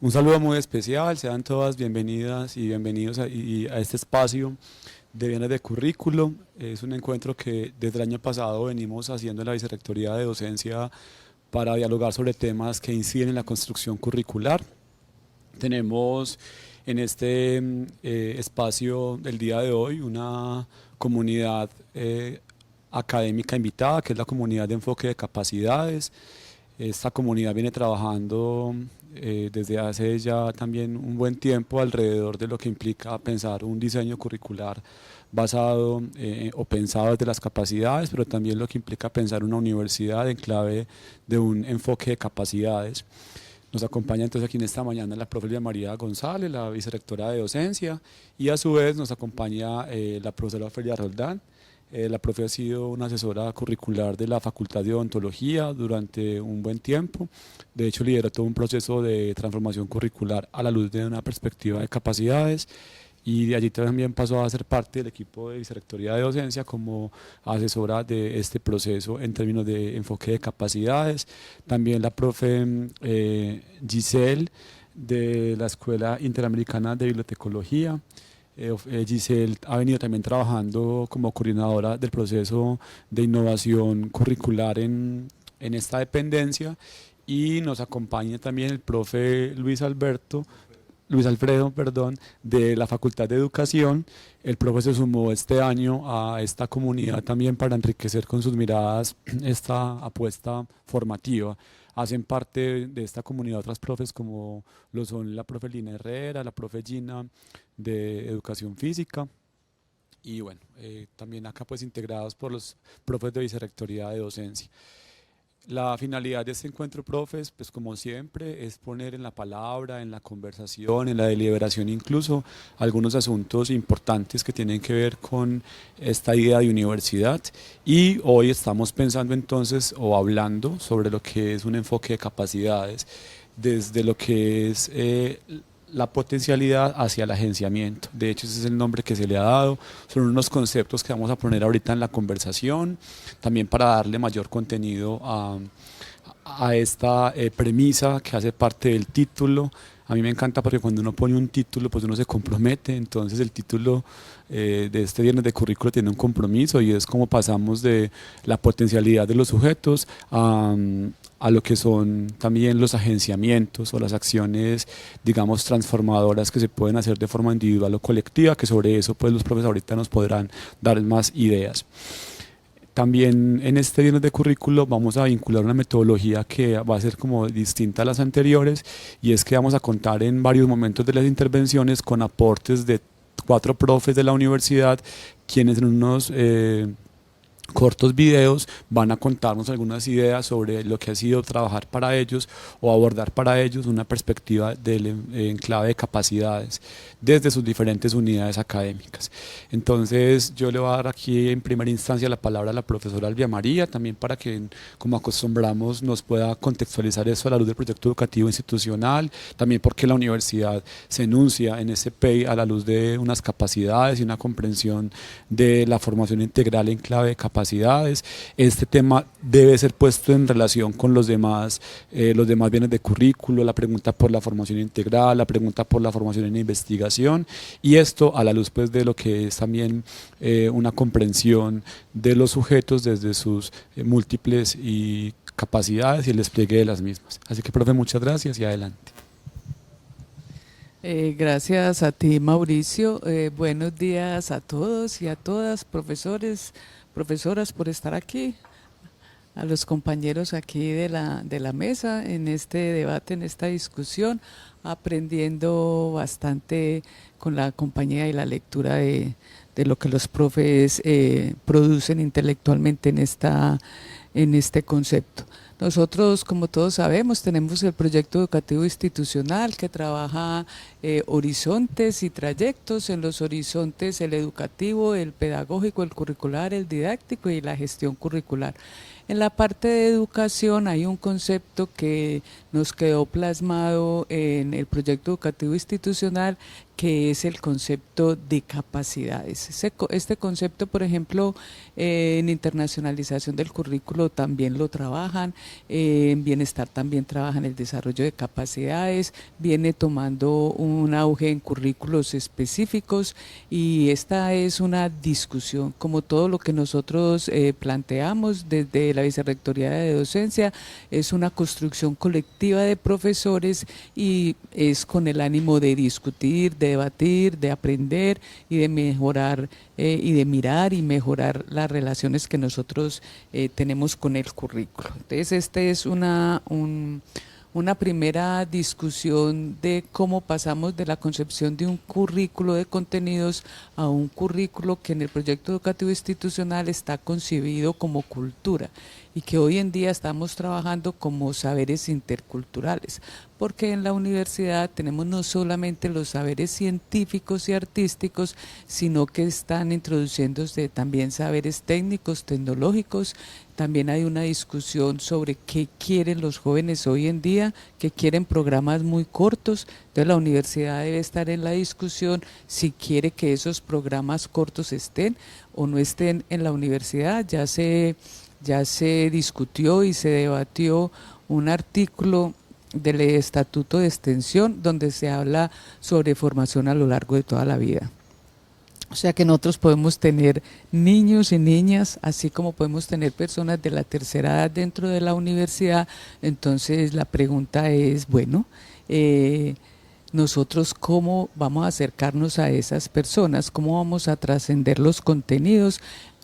Un saludo muy especial, sean todas bienvenidas y bienvenidos a este espacio de Bienes de Currículo. Es un encuentro que desde el año pasado venimos haciendo en la Vicerrectoría de Docencia para dialogar sobre temas que inciden en la construcción curricular. Tenemos en este espacio del día de hoy una comunidad académica invitada, que es la comunidad de enfoque de capacidades. Esta comunidad viene trabajando desde hace ya también un buen tiempo alrededor de lo que implica pensar un diseño curricular basado o pensado desde las capacidades, pero también lo que implica pensar una universidad en clave de un enfoque de capacidades. Nos acompaña entonces aquí en esta mañana la profe Lía María González, la vicerrectora de docencia, y a su vez nos acompaña la profesora Ofelia Roldán. La profe ha sido una asesora curricular de la Facultad de Odontología durante un buen tiempo. De hecho, lideró todo un proceso de transformación curricular a la luz de una perspectiva de capacidades y de allí también pasó a ser parte del equipo de vicerrectoría de docencia como asesora de este proceso en términos de enfoque de capacidades. También la profe Giselle de la Escuela Interamericana de Bibliotecología. Giselle ha venido también trabajando como coordinadora del proceso de innovación curricular en esta dependencia y nos acompaña también el profe Luis Alfredo, perdón, de la Facultad de Educación. El profe se sumó este año a esta comunidad también para enriquecer con sus miradas esta apuesta formativa. Hacen parte de esta comunidad otras profes como lo son la profe Lina Herrera, la profe Gina de Educación Física y bueno, también acá pues integrados por los profes de Vicerrectoría de Docencia. La finalidad de este encuentro, profes, pues como siempre, es poner en la palabra, en la conversación, en la deliberación incluso, algunos asuntos importantes que tienen que ver con esta idea de universidad. Y hoy estamos pensando entonces o hablando sobre lo que es un enfoque de capacidades, desde lo que es la potencialidad hacia el agenciamiento. De hecho, ese es el nombre que se le ha dado. Son unos conceptos que vamos a poner ahorita en la conversación, también para darle mayor contenido a esta premisa que hace parte del título. A mí me encanta porque cuando uno pone un título, pues uno se compromete. Entonces el título de este viernes de currículo tiene un compromiso y es como pasamos de la potencialidad de los sujetos a lo que son también los agenciamientos o las acciones, digamos, transformadoras que se pueden hacer de forma individual o colectiva, que sobre eso pues los profesores ahorita nos podrán dar más ideas. También en este viernes de currículo vamos a vincular una metodología que va a ser como distinta a las anteriores y es que vamos a contar en varios momentos de las intervenciones con aportes de 4 profes de la universidad, quienes en unos cortos videos van a contarnos algunas ideas sobre lo que ha sido trabajar para ellos o abordar para ellos una perspectiva del enclave de capacidades desde sus diferentes unidades académicas. Entonces yo le voy a dar aquí en primera instancia la palabra a la profesora Elvia María, también para que, como acostumbramos, nos pueda contextualizar eso a la luz del proyecto educativo institucional, también porque la universidad se enuncia en ese PEI a la luz de unas capacidades y una comprensión de la formación integral en clave de capacidades. Este tema debe ser puesto en relación con los demás bienes de currículo, la pregunta por la formación integral, la pregunta por la formación en investigación, y esto a la luz pues de lo que es también una comprensión de los sujetos desde sus múltiples y capacidades y el despliegue de las mismas. Así que, profe, muchas gracias y adelante. Gracias a ti, Mauricio. Buenos días a todos y a todas, profesores, profesoras, por estar aquí, a los compañeros aquí de la mesa en este debate, en esta discusión, aprendiendo bastante con la compañía y la lectura de lo que los profes producen intelectualmente en este concepto. Nosotros, como todos sabemos, tenemos el proyecto educativo institucional que trabaja horizontes y trayectos. En los horizontes el educativo, el pedagógico, el curricular, el didáctico y la gestión curricular. En la parte de educación hay un concepto que nos quedó plasmado en el proyecto educativo institucional, que es el concepto de capacidades. Este concepto, por ejemplo, en internacionalización del currículo currículo también lo trabajan, en bienestar también trabajan el desarrollo de capacidades, viene tomando un auge en currículos específicos y esta es una discusión, como todo lo que nosotros planteamos desde la Vicerrectoría de Docencia, es una construcción colectiva de profesores y es con el ánimo de discutir, de debatir, de aprender y de mejorar y de mirar y mejorar las relaciones que nosotros tenemos con el currículo. Entonces, este es una primera discusión de cómo pasamos de la concepción de un currículo de contenidos a un currículo que en el proyecto educativo institucional está concebido como cultura y que hoy en día estamos trabajando como saberes interculturales, porque en la universidad tenemos no solamente los saberes científicos y artísticos, sino que están introduciéndose también saberes técnicos, tecnológicos. También hay una discusión sobre qué quieren los jóvenes hoy en día, que quieren programas muy cortos. Entonces la universidad debe estar en la discusión si quiere que esos programas cortos estén o no estén en la universidad. Ya se discutió y se debatió un artículo del Estatuto de Extensión donde se habla sobre formación a lo largo de toda la vida. O sea que nosotros podemos tener niños y niñas, así como podemos tener personas de la tercera edad dentro de la universidad. Entonces la pregunta es, bueno, nosotros cómo vamos a acercarnos a esas personas, cómo vamos a trascender los contenidos.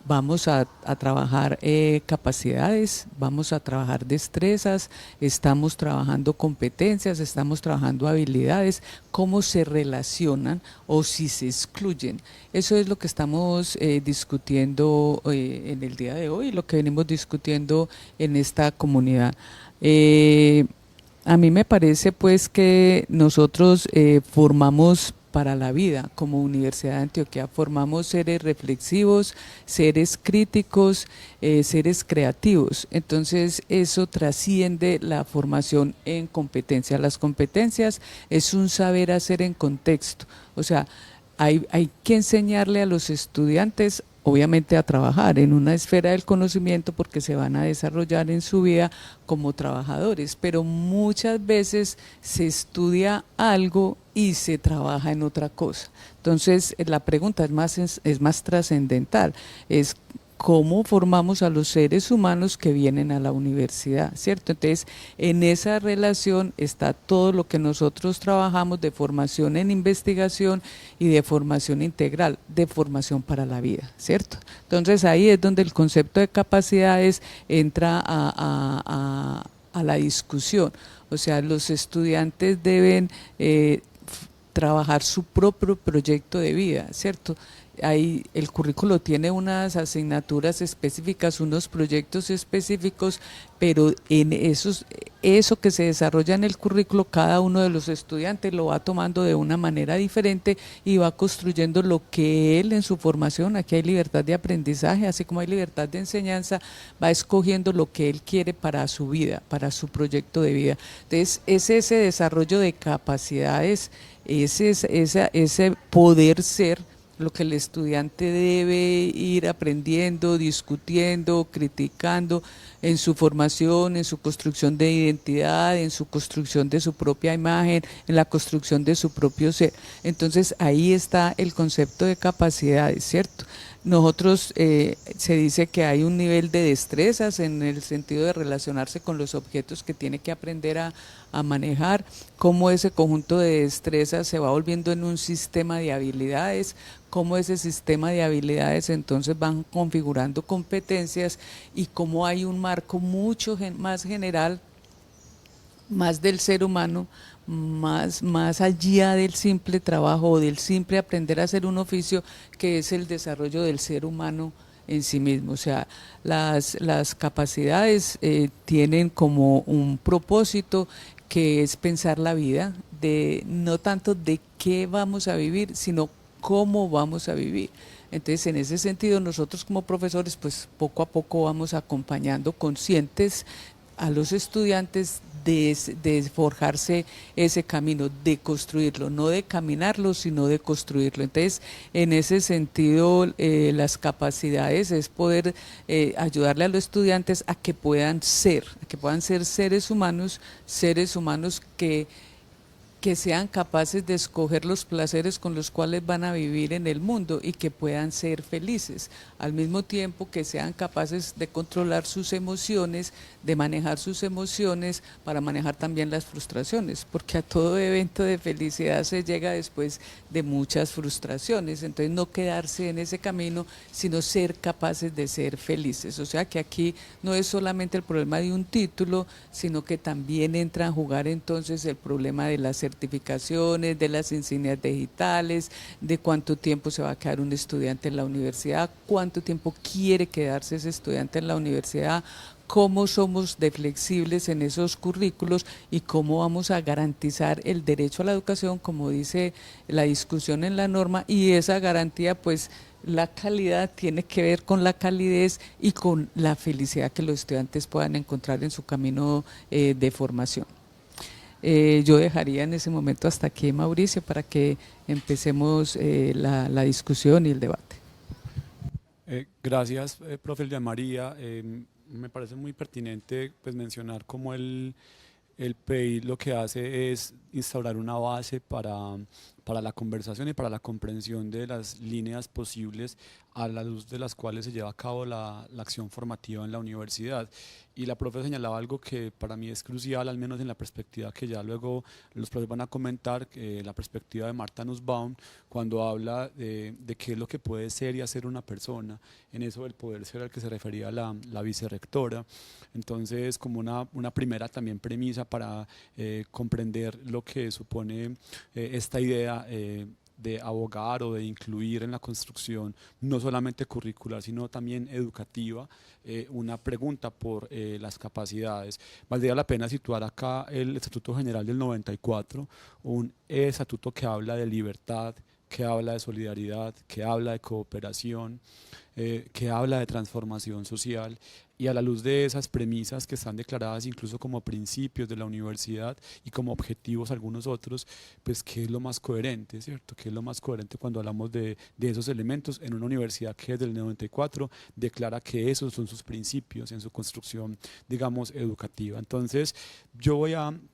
Vamos a trabajar capacidades, vamos a trabajar destrezas, estamos trabajando competencias, estamos trabajando habilidades, cómo se relacionan o si se excluyen. Eso es lo que estamos discutiendo en el día de hoy, lo que venimos discutiendo en esta comunidad. A mí me parece pues que nosotros formamos para la vida como Universidad de Antioquia, formamos seres reflexivos, seres críticos, seres creativos. Entonces eso trasciende la formación en competencias. Las competencias es un saber hacer en contexto, o sea, hay que enseñarle a los estudiantes obviamente a trabajar en una esfera del conocimiento porque se van a desarrollar en su vida como trabajadores, pero muchas veces se estudia algo y se trabaja en otra cosa. Entonces la pregunta es más trascendental, es cómo formamos a los seres humanos que vienen a la universidad, ¿cierto? Entonces, en esa relación está todo lo que nosotros trabajamos de formación en investigación y de formación integral, de formación para la vida, ¿cierto? Entonces, ahí es donde el concepto de capacidades entra a la discusión. O sea, los estudiantes deben trabajar su propio proyecto de vida, ¿cierto? Ahí el currículo tiene unas asignaturas específicas, unos proyectos específicos, pero en eso que se desarrolla en el currículo, cada uno de los estudiantes lo va tomando de una manera diferente y va construyendo lo que él en su formación, aquí hay libertad de aprendizaje, así como hay libertad de enseñanza, va escogiendo lo que él quiere para su vida, para su proyecto de vida. Entonces, es ese desarrollo de capacidades, ese poder ser, lo que el estudiante debe ir aprendiendo, discutiendo, criticando en su formación, en su construcción de identidad, en su construcción de su propia imagen, en la construcción de su propio ser. Entonces ahí está el concepto de capacidades, ¿cierto? Nosotros se dice que hay un nivel de destrezas en el sentido de relacionarse con los objetos que tiene que aprender a manejar, cómo ese conjunto de destrezas se va volviendo en un sistema de habilidades, cómo ese sistema de habilidades entonces van configurando competencias y cómo hay un marco mucho más general, más del ser humano, más allá del simple trabajo o del simple aprender a hacer un oficio, que es el desarrollo del ser humano en sí mismo. O sea, las capacidades tienen como un propósito que es pensar la vida, no tanto de qué vamos a vivir, sino cómo vamos a vivir. Entonces, en ese sentido, nosotros como profesores, pues poco a poco vamos acompañando conscientes a los estudiantes de forjarse ese camino, de construirlo, no de caminarlo, sino de construirlo. Entonces, en ese sentido, las capacidades es poder ayudarle a los estudiantes a que puedan ser seres humanos que sean capaces de escoger los placeres con los cuales van a vivir en el mundo y que puedan ser felices, al mismo tiempo que sean capaces de controlar sus emociones, de manejar sus emociones para manejar también las frustraciones, porque a todo evento de felicidad se llega después de muchas frustraciones. Entonces no quedarse en ese camino, sino ser capaces de ser felices. O sea que aquí no es solamente el problema de un título, sino que también entra a jugar entonces el problema de las certificaciones, de las insignias digitales, de cuánto tiempo se va a quedar un estudiante en la universidad, cuánto tiempo quiere quedarse ese estudiante en la universidad, cómo somos de flexibles en esos currículos y cómo vamos a garantizar el derecho a la educación, como dice la discusión en la norma, y esa garantía, pues la calidad tiene que ver con la calidez y con la felicidad que los estudiantes puedan encontrar en su camino de formación. Yo dejaría en ese momento hasta aquí, Mauricio, para que empecemos la discusión y el debate. Gracias, profe Elvia María. Me parece muy pertinente pues, mencionar cómo el PEI lo que hace es instaurar una base para la conversación y para la comprensión de las líneas posibles a la luz de las cuales se lleva a cabo la acción formativa en la universidad. Y la profe señalaba algo que para mí es crucial, al menos en la perspectiva que ya luego los profes van a comentar, la perspectiva de Martha Nussbaum, cuando habla de qué es lo que puede ser y hacer una persona, en eso del poder ser al que se refería la vicerrectora. Entonces, como una primera también premisa para comprender lo que supone esta idea de abogar o de incluir en la construcción, no solamente curricular, sino también educativa, una pregunta por las capacidades. Valdría la pena situar acá el Estatuto General del 94, un estatuto que habla de libertad, que habla de solidaridad, que habla de cooperación, que habla de transformación social, y a la luz de esas premisas que están declaradas incluso como principios de la universidad y como objetivos algunos otros, pues qué es lo más coherente, ¿cierto? ¿Qué es lo más coherente cuando hablamos de esos elementos en una universidad que desde el 94 declara que esos son sus principios en su construcción, digamos, educativa? Entonces,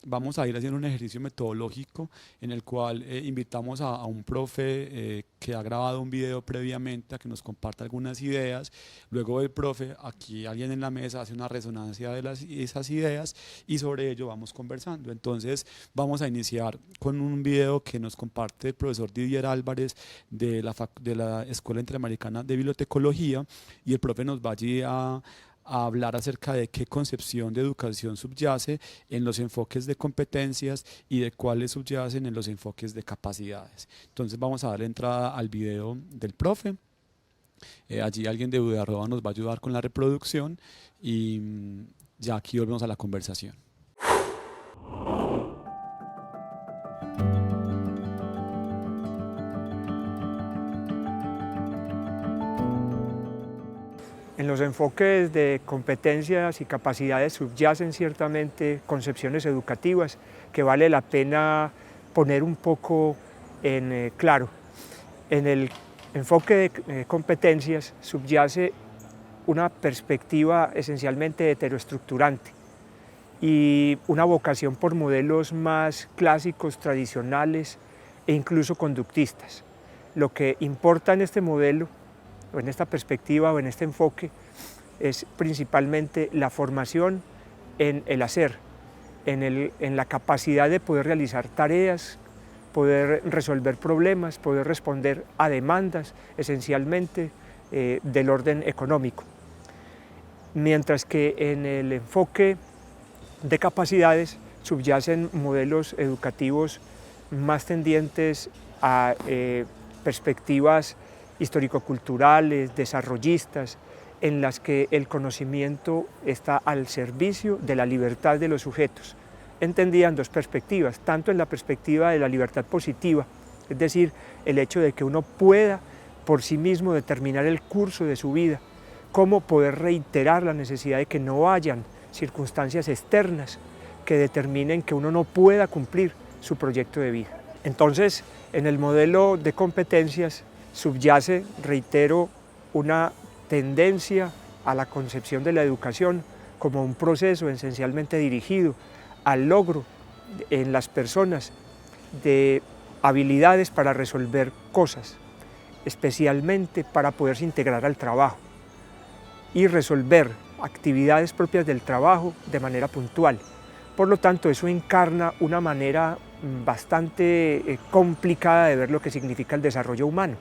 vamos a ir haciendo un ejercicio metodológico en el cual invitamos a un profe que ha grabado un video previamente a que nos comparta algunas ideas. Luego el profe, aquí alguien en la mesa hace una resonancia de esas ideas y sobre ello vamos conversando. Entonces vamos a iniciar con un video que nos comparte el profesor Didier Álvarez de la Escuela Interamericana de Bibliotecología, y el profe nos va allí a hablar acerca de qué concepción de educación subyace en los enfoques de competencias y de cuáles subyacen en los enfoques de capacidades. Entonces vamos a darle entrada al video del profe. Allí alguien de Udarroba nos va a ayudar con la reproducción y ya aquí volvemos a la conversación. En los enfoques de competencias y capacidades subyacen ciertamente concepciones educativas que vale la pena poner un poco en claro. En el enfoque de competencias subyace una perspectiva esencialmente heteroestructurante y una vocación por modelos más clásicos, tradicionales e incluso conductistas. Lo que importa en este modelo, o en esta perspectiva, o en este enfoque, es principalmente la formación en el hacer, en la capacidad de poder realizar tareas, poder resolver problemas, poder responder a demandas, esencialmente del orden económico. Mientras que en el enfoque de capacidades subyacen modelos educativos más tendientes a perspectivas histórico-culturales, desarrollistas, en las que el conocimiento está al servicio de la libertad de los sujetos, entendida en dos perspectivas, tanto en la perspectiva de la libertad positiva, es decir, el hecho de que uno pueda por sí mismo determinar el curso de su vida, como poder reiterar la necesidad de que no hayan circunstancias externas que determinen que uno no pueda cumplir su proyecto de vida. Entonces, en el modelo de competencias subyace, reitero, una tendencia a la concepción de la educación como un proceso esencialmente dirigido al logro en las personas de habilidades para resolver cosas, especialmente para poderse integrar al trabajo y resolver actividades propias del trabajo de manera puntual. Por lo tanto, eso encarna una manera bastante complicada de ver lo que significa el desarrollo humano,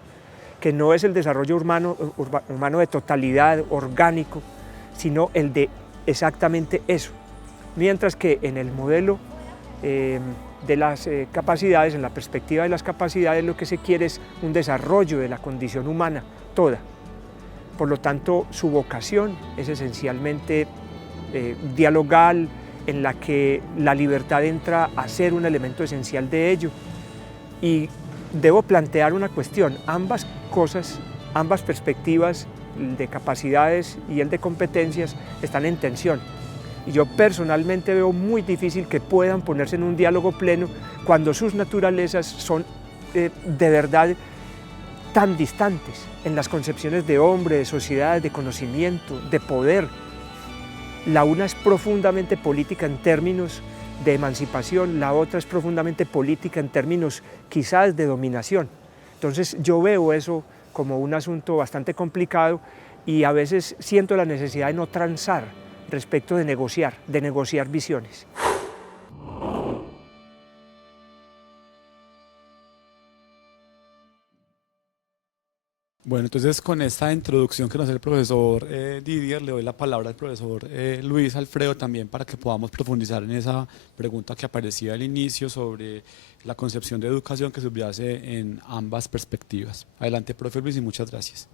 que no es el desarrollo humano de totalidad, orgánico, sino el de exactamente eso. Mientras que en el modelo de las capacidades, en la perspectiva de las capacidades, lo que se quiere es un desarrollo de la condición humana toda. Por lo tanto, su vocación es esencialmente dialogal, en la que la libertad entra a ser un elemento esencial de ello. Y debo plantear una cuestión: ambas cosas, ambas perspectivas, el de capacidades y el de competencias, están en tensión. Y yo personalmente veo muy difícil que puedan ponerse en un diálogo pleno cuando sus naturalezas son de verdad tan distantes en las concepciones de hombre, de sociedad, de conocimiento, de poder. La una es profundamente política en términos de emancipación, la otra es profundamente política en términos quizás de dominación. Entonces yo veo eso como un asunto bastante complicado y a veces siento la necesidad de no transar respecto de negociar visiones. Bueno, entonces con esta introducción que nos hace el profesor Didier, le doy la palabra al profesor Luis Alfredo también para que podamos profundizar en esa pregunta que aparecía al inicio sobre la concepción de educación que subyace en ambas perspectivas. Adelante, profe Luis, y muchas gracias.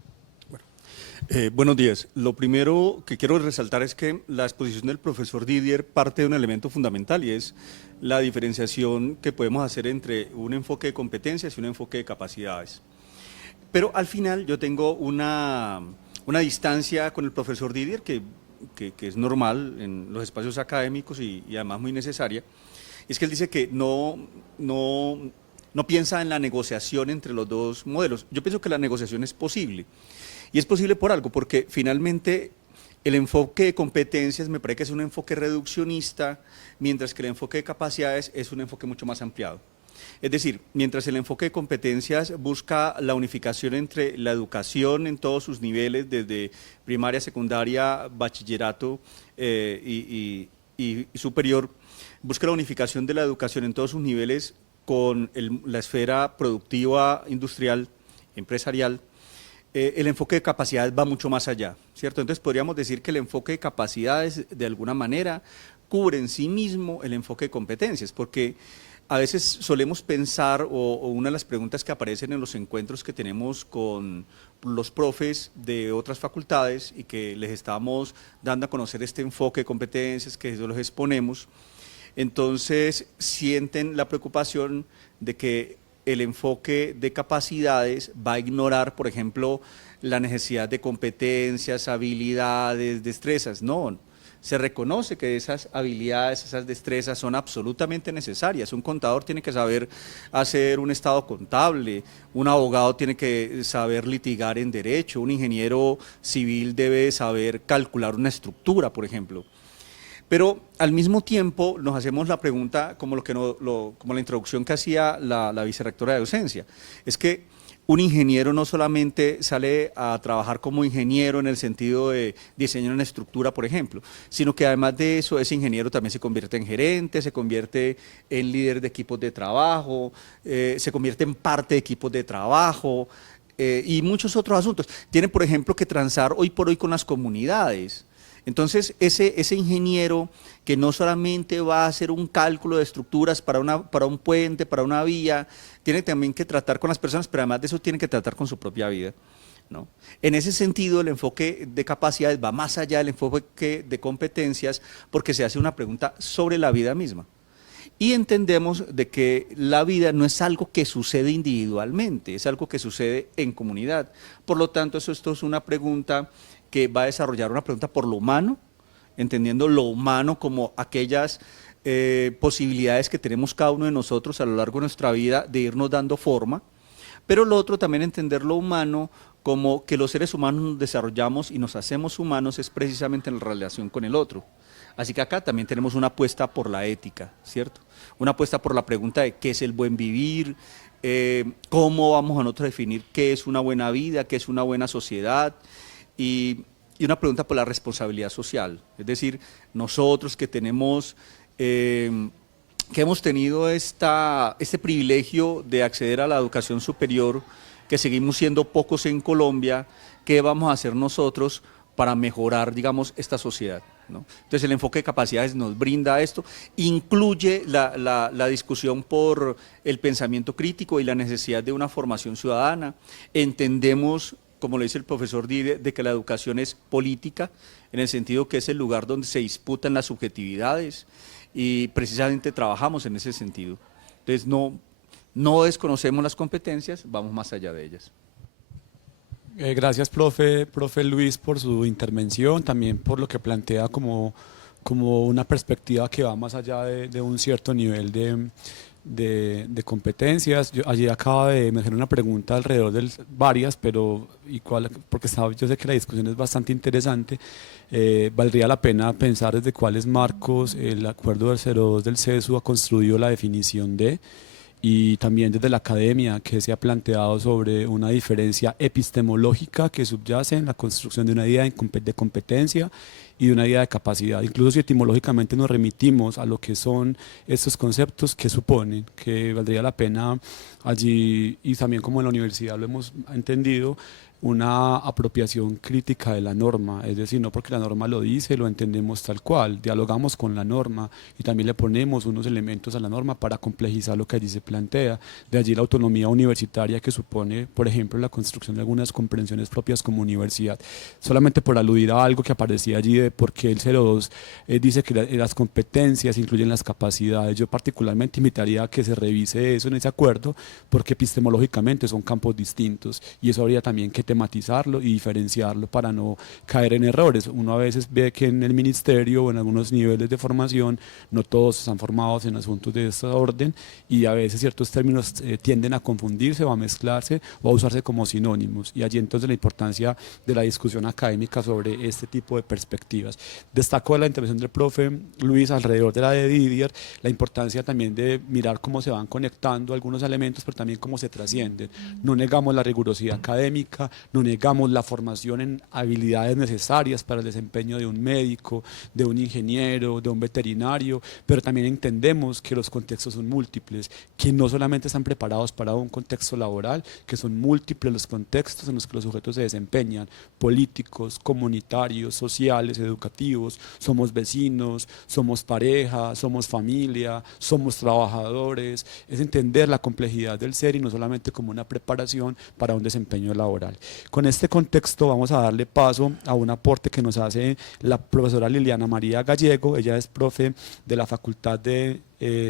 Buenos días. Lo primero que quiero resaltar es que la exposición del profesor Didier parte de un elemento fundamental y es la diferenciación que podemos hacer entre un enfoque de competencias y un enfoque de capacidades. Pero al final yo tengo una distancia con el profesor Didier que es normal en los espacios académicos y además muy necesaria. Es que él dice que no piensa en la negociación entre los dos modelos. Yo pienso que la negociación es posible. Y es posible por algo, porque finalmente el enfoque de competencias me parece que es un enfoque reduccionista, mientras que el enfoque de capacidades es un enfoque mucho más ampliado. Es decir, mientras el enfoque de competencias busca la unificación entre la educación en todos sus niveles, desde primaria, secundaria, bachillerato y superior, busca la unificación de la educación en todos sus niveles con la esfera productiva, industrial, empresarial. El enfoque de capacidades va mucho más allá, ¿cierto? Entonces podríamos decir que el enfoque de capacidades de alguna manera cubre en sí mismo el enfoque de competencias, porque a veces solemos pensar, o una de las preguntas que aparecen en los encuentros que tenemos con los profes de otras facultades y que les estamos dando a conocer este enfoque de competencias, que eso los exponemos, entonces sienten la preocupación de que el enfoque de capacidades va a ignorar, por ejemplo, la necesidad de competencias, habilidades, destrezas. No, se reconoce que esas habilidades, esas destrezas son absolutamente necesarias. Un contador tiene que saber hacer un estado contable, un abogado tiene que saber litigar en derecho, un ingeniero civil debe saber calcular una estructura, por ejemplo. Pero al mismo tiempo nos hacemos la pregunta, como la introducción que hacía la vicerrectora de docencia, es que un ingeniero no solamente sale a trabajar como ingeniero en el sentido de diseñar una estructura, por ejemplo, sino que además de eso, ese ingeniero también se convierte en gerente, se convierte en líder de equipos de trabajo, se convierte en parte de equipos de trabajo y muchos otros asuntos. Tiene, por ejemplo, que transar hoy por hoy con las comunidades. Entonces, ese ingeniero que no solamente va a hacer un cálculo de estructuras para un puente, para una vía, tiene también que tratar con las personas, pero además de eso tiene que tratar con su propia vida, ¿no? En ese sentido, el enfoque de capacidades va más allá del enfoque de competencias porque se hace una pregunta sobre la vida misma. Y entendemos de que la vida no es algo que sucede individualmente, es algo que sucede en comunidad. Por lo tanto, esto es una pregunta que va a desarrollar una pregunta por lo humano, entendiendo lo humano como aquellas posibilidades que tenemos cada uno de nosotros a lo largo de nuestra vida de irnos dando forma, pero lo otro también entender lo humano como que los seres humanos nos desarrollamos y nos hacemos humanos es precisamente en la relación con el otro. Así que acá también tenemos una apuesta por la ética, ¿cierto? Una apuesta por la pregunta de qué es el buen vivir, cómo vamos a nosotros definir qué es una buena vida, qué es una buena sociedad, y una pregunta por la responsabilidad social. Es decir, nosotros que tenemos, que hemos tenido este privilegio de acceder a la educación superior, que seguimos siendo pocos en Colombia, ¿qué vamos a hacer nosotros para mejorar, digamos, esta sociedad, ¿no? Entonces el enfoque de capacidades nos brinda esto, incluye la discusión por el pensamiento crítico y la necesidad de una formación ciudadana. Entendemos, como le dice el profesor Didier, de que la educación es política, en el sentido que es el lugar donde se disputan las subjetividades y precisamente trabajamos en ese sentido. Entonces no desconocemos las competencias, vamos más allá de ellas. Gracias, profe Luis, por su intervención, también por lo que plantea como una perspectiva que va más allá de un cierto nivel de competencias. Allí acaba de me hacer una pregunta alrededor de varias, pero porque yo sé que la discusión es bastante interesante. Valdría la pena pensar desde cuáles marcos el acuerdo del 02 del CESU ha construido la definición de, y también desde la academia, que se ha planteado sobre una diferencia epistemológica que subyace en la construcción de una idea de competencia y de una idea de capacidad. Incluso si etimológicamente nos remitimos a lo que son estos conceptos, que suponen, que valdría la pena allí, y también como en la universidad lo hemos entendido, una apropiación crítica de la norma, es decir, no porque la norma lo dice, lo entendemos tal cual, dialogamos con la norma y también le ponemos unos elementos a la norma para complejizar lo que allí se plantea. De allí la autonomía universitaria que supone, por ejemplo, la construcción de algunas comprensiones propias como universidad. Solamente por aludir a algo que aparecía allí de por qué el 02 dice que las competencias incluyen las capacidades, yo particularmente invitaría a que se revise eso en ese acuerdo, porque epistemológicamente son campos distintos y eso habría también que tematizarlo y diferenciarlo para no caer en errores. Uno a veces ve que en el ministerio o en algunos niveles de formación no todos están formados en asuntos de esta orden y a veces ciertos términos tienden a confundirse o a mezclarse o a usarse como sinónimos, y allí entonces la importancia de la discusión académica sobre este tipo de perspectivas. Destaco la intervención del profe Luis alrededor de la de Didier, la importancia también de mirar cómo se van conectando algunos elementos, pero también cómo se trascienden. No negamos la rigurosidad académica, no negamos la formación en habilidades necesarias para el desempeño de un médico, de un ingeniero, de un veterinario, pero también entendemos que los contextos son múltiples, que no solamente están preparados para un contexto laboral, que son múltiples los contextos en los que los sujetos se desempeñan, políticos, comunitarios, sociales, educativos, somos vecinos, somos pareja, somos familia, somos trabajadores. Es entender la complejidad del ser y no solamente como una preparación para un desempeño laboral. Con este contexto vamos a darle paso a un aporte que nos hace la profesora Liliana María Gallego. Ella es profe de la Facultad de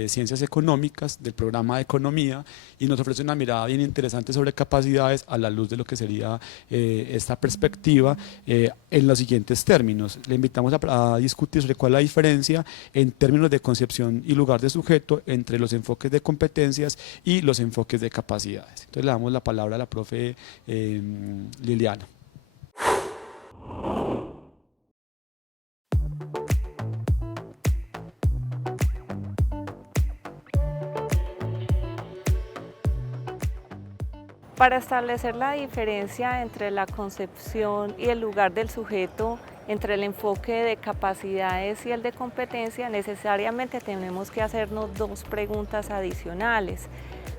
Ciencias Económicas, del programa de Economía, y nos ofrece una mirada bien interesante sobre capacidades a la luz de lo que sería esta perspectiva en los siguientes términos. Le invitamos a discutir sobre cuál es la diferencia en términos de concepción y lugar de sujeto entre los enfoques de competencias y los enfoques de capacidades. Entonces le damos la palabra a la profe Liliana. Para establecer la diferencia entre la concepción y el lugar del sujeto, entre el enfoque de capacidades y el de competencia, necesariamente tenemos que hacernos dos preguntas adicionales.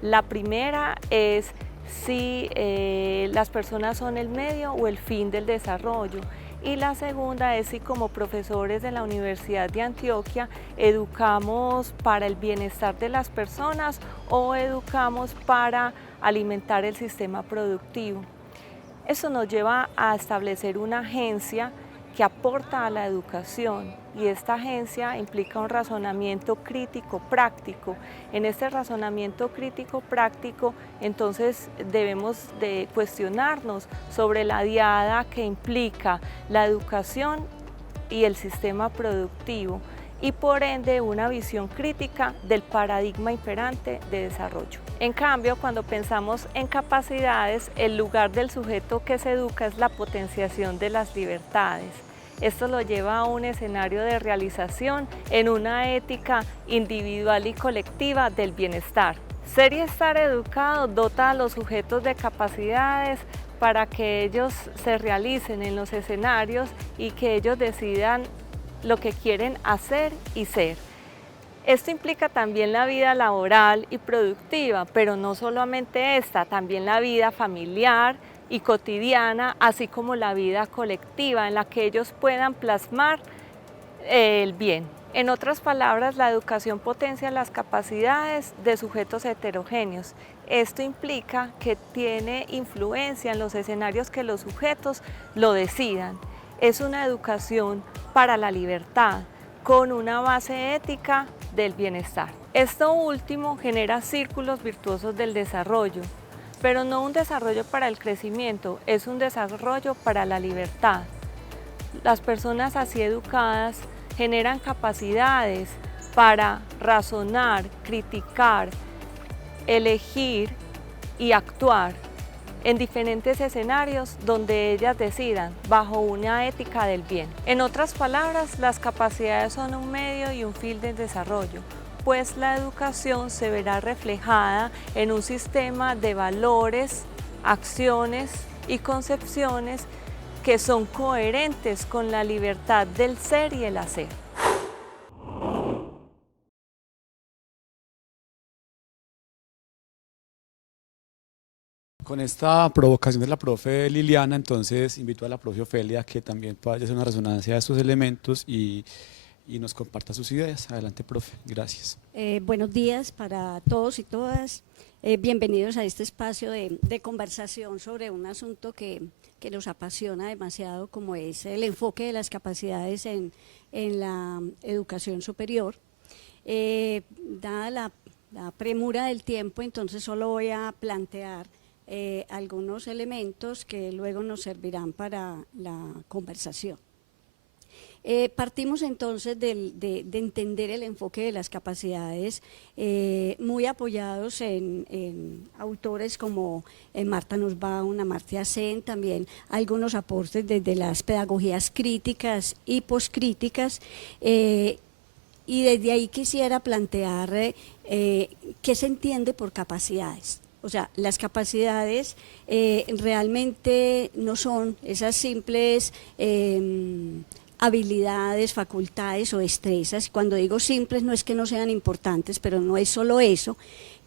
La primera es si las personas son el medio o el fin del desarrollo. Y la segunda es si como profesores de la Universidad de Antioquia educamos para el bienestar de las personas o educamos para alimentar el sistema productivo. Eso nos lleva a establecer una agencia que aporta a la educación, y esta agencia implica un razonamiento crítico práctico. En este razonamiento crítico práctico entonces debemos de cuestionarnos sobre la diada que implica la educación y el sistema productivo, y por ende una visión crítica del paradigma imperante de desarrollo. En cambio, cuando pensamos en capacidades, el lugar del sujeto que se educa es la potenciación de las libertades. Esto lo lleva a un escenario de realización en una ética individual y colectiva del bienestar. Ser y estar educado dota a los sujetos de capacidades para que ellos se realicen en los escenarios y que ellos decidan lo que quieren hacer y ser. Esto implica también la vida laboral y productiva, pero no solamente esta, también la vida familiar y cotidiana, así como la vida colectiva en la que ellos puedan plasmar el bien. En otras palabras, la educación potencia las capacidades de sujetos heterogéneos. Esto implica que tiene influencia en los escenarios que los sujetos lo decidan. Es una educación para la libertad, con una base ética del bienestar. Esto último genera círculos virtuosos del desarrollo, pero no un desarrollo para el crecimiento, es un desarrollo para la libertad. Las personas así educadas generan capacidades para razonar, criticar, elegir y actuar en diferentes escenarios donde ellas decidan bajo una ética del bien. En otras palabras, las capacidades son un medio y un fin de desarrollo, pues la educación se verá reflejada en un sistema de valores, acciones y concepciones que son coherentes con la libertad del ser y el hacer. Con esta provocación de la profe Liliana, entonces invito a la profe Ofelia que también pueda hacer una resonancia de estos elementos y nos comparta sus ideas. Adelante, profe. Gracias. Buenos días para todos y todas. Bienvenidos a este espacio de conversación sobre un asunto que nos apasiona demasiado, como es el enfoque de las capacidades en la educación superior. Dada la premura del tiempo, entonces solo voy a plantear algunos elementos que luego nos servirán para la conversación. Partimos entonces de entender el enfoque de las capacidades muy apoyados en autores como Martha Nussbaum, Amartya Sen, también algunos aportes desde las pedagogías críticas y poscríticas, y desde ahí quisiera plantear qué se entiende por capacidades. O sea, las capacidades realmente no son esas simples habilidades, facultades o destrezas. Cuando digo simples no es que no sean importantes, pero no es solo eso,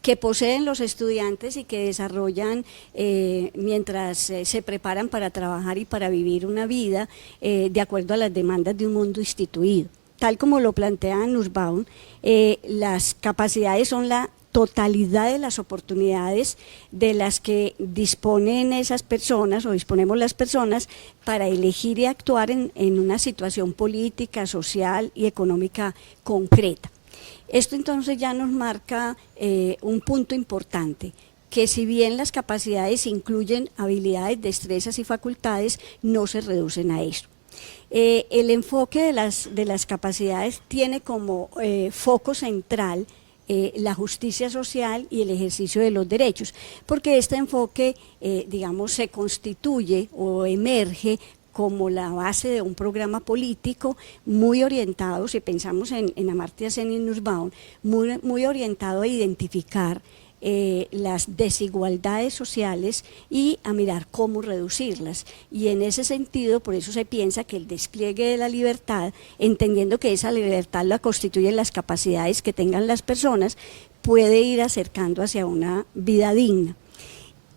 que poseen los estudiantes y que desarrollan mientras se preparan para trabajar y para vivir una vida de acuerdo a las demandas de un mundo instituido. Tal como lo plantea Nussbaum, las capacidades son la totalidad de las oportunidades de las que disponen esas personas o disponemos las personas para elegir y actuar en una situación política, social y económica concreta. Esto entonces ya nos marca un punto importante, que si bien las capacidades incluyen habilidades, destrezas y facultades, no se reducen a eso. El enfoque de las capacidades tiene como foco central la justicia social y el ejercicio de los derechos, porque este enfoque, digamos, se constituye o emerge como la base de un programa político muy orientado, si pensamos en Amartya Sen y Nussbaum, muy orientado a identificar las desigualdades sociales y a mirar cómo reducirlas. Y en ese sentido, por eso se piensa que el despliegue de la libertad, entendiendo que esa libertad la constituyen las capacidades que tengan las personas, puede ir acercando hacia una vida digna.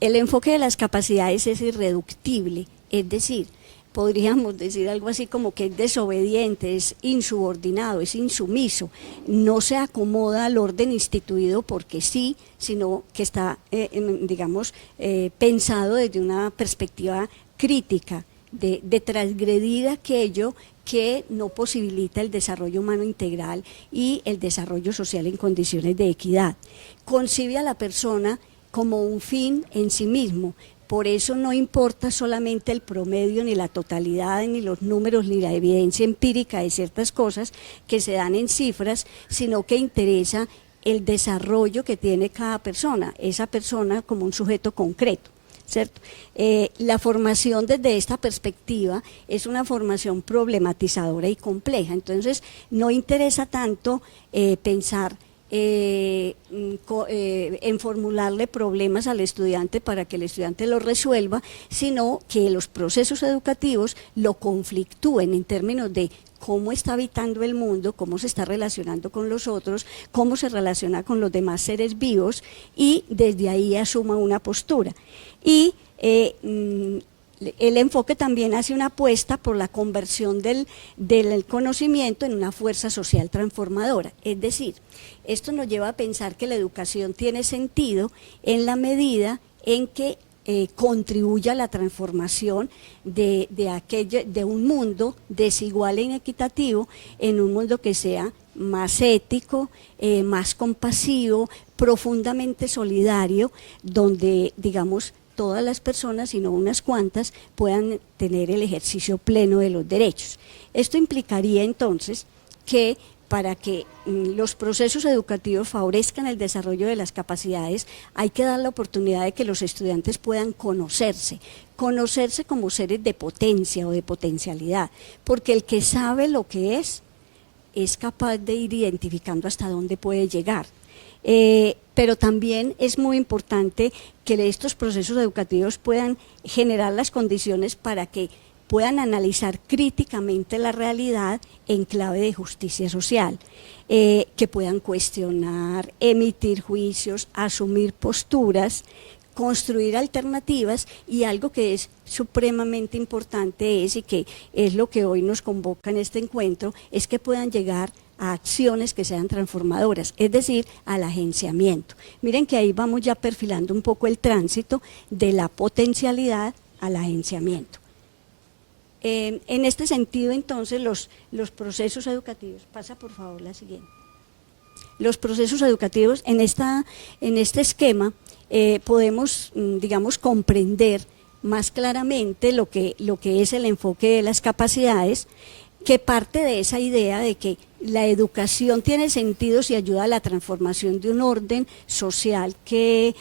El enfoque de las capacidades es irreductible, es decir, podríamos decir algo así como que es desobediente, es insubordinado, es insumiso, no se acomoda al orden instituido porque sí, sino que está, digamos, pensado desde una perspectiva crítica, de transgredir aquello que no posibilita el desarrollo humano integral y el desarrollo social en condiciones de equidad. Concibe a la persona como un fin en sí mismo, Por eso no importa solamente el promedio, ni la totalidad, ni los números, ni la evidencia empírica de ciertas cosas que se dan en cifras, sino que interesa el desarrollo que tiene cada persona, esa persona como un sujeto concreto, ¿cierto? La formación desde esta perspectiva es una formación problematizadora y compleja, entonces no interesa tanto pensar en formularle problemas al estudiante para que el estudiante los resuelva, sino que los procesos educativos lo conflictúen en términos de cómo está habitando el mundo, cómo se está relacionando con los otros, cómo se relaciona con los demás seres vivos y desde ahí asuma una postura. Y el enfoque también hace una apuesta por la conversión del conocimiento en una fuerza social transformadora. Es decir, esto nos lleva a pensar que la educación tiene sentido en la medida en que contribuya a la transformación de un mundo desigual e inequitativo en un mundo que sea más ético, más compasivo, profundamente solidario, donde, digamos, todas las personas, y no unas cuantas, puedan tener el ejercicio pleno de los derechos. Esto implicaría entonces que para que los procesos educativos favorezcan el desarrollo de las capacidades, hay que dar la oportunidad de que los estudiantes puedan conocerse como seres de potencia o de potencialidad, porque el que sabe lo que es capaz de ir identificando hasta dónde puede llegar. Pero también es muy importante que estos procesos educativos puedan generar las condiciones para que puedan analizar críticamente la realidad en clave de justicia social, que puedan cuestionar, emitir juicios, asumir posturas, construir alternativas, y algo que es supremamente importante y que es lo que hoy nos convoca en este encuentro, es que puedan llegar a acciones que sean transformadoras, es decir, al agenciamiento. Miren que ahí vamos ya perfilando un poco el tránsito de la potencialidad al agenciamiento. En este sentido, entonces, los procesos educativos, pasa por favor la siguiente. Los procesos educativos en este esquema podemos, digamos, comprender más claramente lo que es el enfoque de las capacidades, que parte de esa idea de que la educación tiene sentido si ayuda a la transformación de un orden social que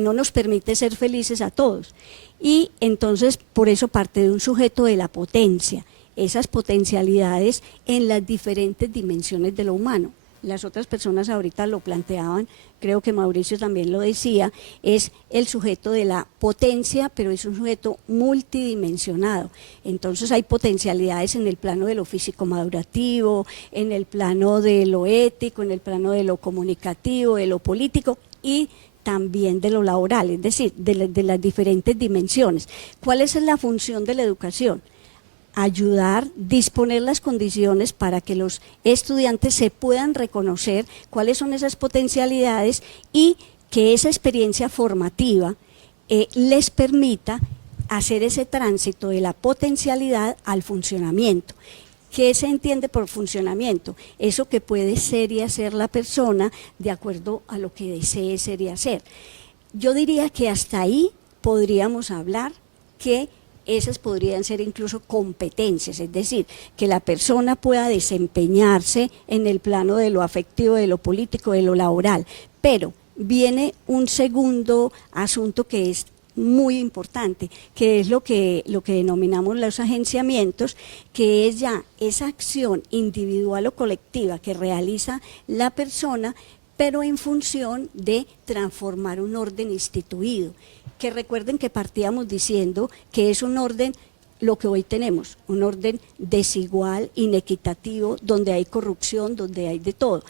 no nos permite ser felices a todos. Y entonces por eso parte de un sujeto de la potencia, esas potencialidades en las diferentes dimensiones de lo humano. Las otras personas ahorita lo planteaban, creo que Mauricio también lo decía, es el sujeto de la potencia, pero es un sujeto multidimensionado. Entonces hay potencialidades en el plano de lo físico-madurativo, en el plano de lo ético, en el plano de lo comunicativo, de lo político y también de lo laboral, es decir, de las diferentes dimensiones. ¿Cuál es la función de la educación? Ayudar, disponer las condiciones para que los estudiantes se puedan reconocer cuáles son esas potencialidades y que esa experiencia formativa les permita hacer ese tránsito de la potencialidad al funcionamiento. ¿Qué se entiende por funcionamiento? Eso que puede ser y hacer la persona de acuerdo a lo que desee ser y hacer. Yo diría que hasta ahí podríamos hablar que esas podrían ser incluso competencias, es decir, que la persona pueda desempeñarse en el plano de lo afectivo, de lo político, de lo laboral. Pero viene un segundo asunto que es muy importante, que es lo que denominamos los agenciamientos, que es ya esa acción individual o colectiva que realiza la persona, pero en función de transformar un orden instituido, que recuerden que partíamos diciendo que es un orden, lo que hoy tenemos, un orden desigual, inequitativo, donde hay corrupción, donde hay de todo,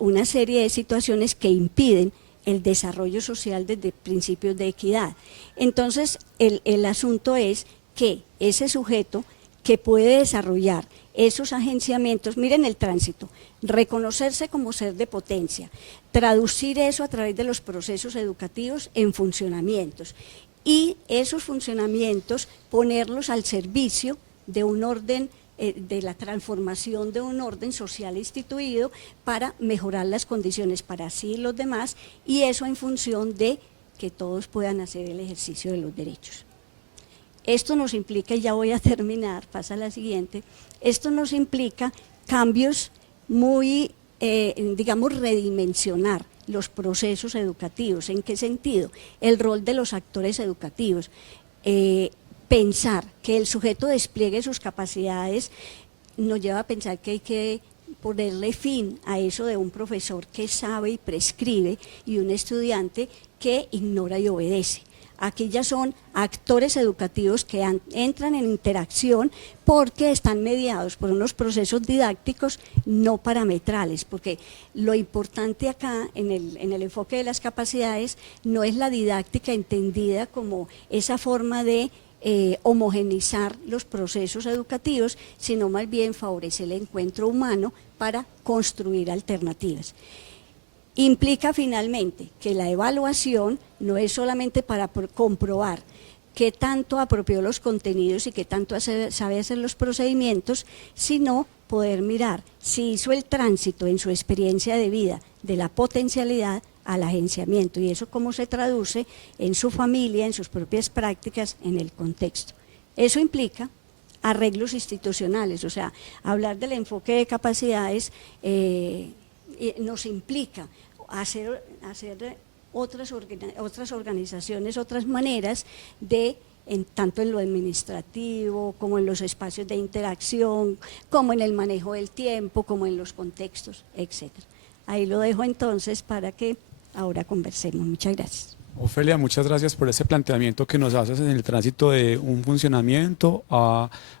una serie de situaciones que impiden el desarrollo social desde principios de equidad. Entonces, el asunto es que ese sujeto que puede desarrollar esos agenciamientos, miren el tránsito, reconocerse como ser de potencia, traducir eso a través de los procesos educativos en funcionamientos y esos funcionamientos ponerlos al servicio de un orden, de la transformación de un orden social instituido para mejorar las condiciones para sí y los demás, y eso en función de que todos puedan hacer el ejercicio de los derechos. Esto nos implica, y ya voy a terminar, pasa a la siguiente, esto nos implica cambios muy, digamos, redimensionar los procesos educativos. ¿En qué sentido? El rol de los actores educativos, pensar que el sujeto despliegue sus capacidades nos lleva a pensar que hay que ponerle fin a eso de un profesor que sabe y prescribe y un estudiante que ignora y obedece. Aquí ya son actores educativos que entran en interacción porque están mediados por unos procesos didácticos no parametrales, porque lo importante acá en el enfoque de las capacidades no es la didáctica entendida como esa forma de homogeneizar los procesos educativos, sino más bien favorecer el encuentro humano para construir alternativas. Implica finalmente que la evaluación no es solamente para comprobar qué tanto apropió los contenidos y qué tanto sabe hacer los procedimientos, sino poder mirar si hizo el tránsito en su experiencia de vida de la potencialidad al agenciamiento, y eso cómo se traduce en su familia, en sus propias prácticas, en el contexto. Eso implica arreglos institucionales, o sea, hablar del enfoque de capacidades nos implica hacer otras organizaciones, otras maneras de, tanto en lo administrativo, como en los espacios de interacción, como en el manejo del tiempo, como en los contextos, etc. Ahí lo dejo entonces para que ahora conversemos. Muchas gracias. Ofelia, muchas gracias por ese planteamiento que nos haces en el tránsito de un funcionamiento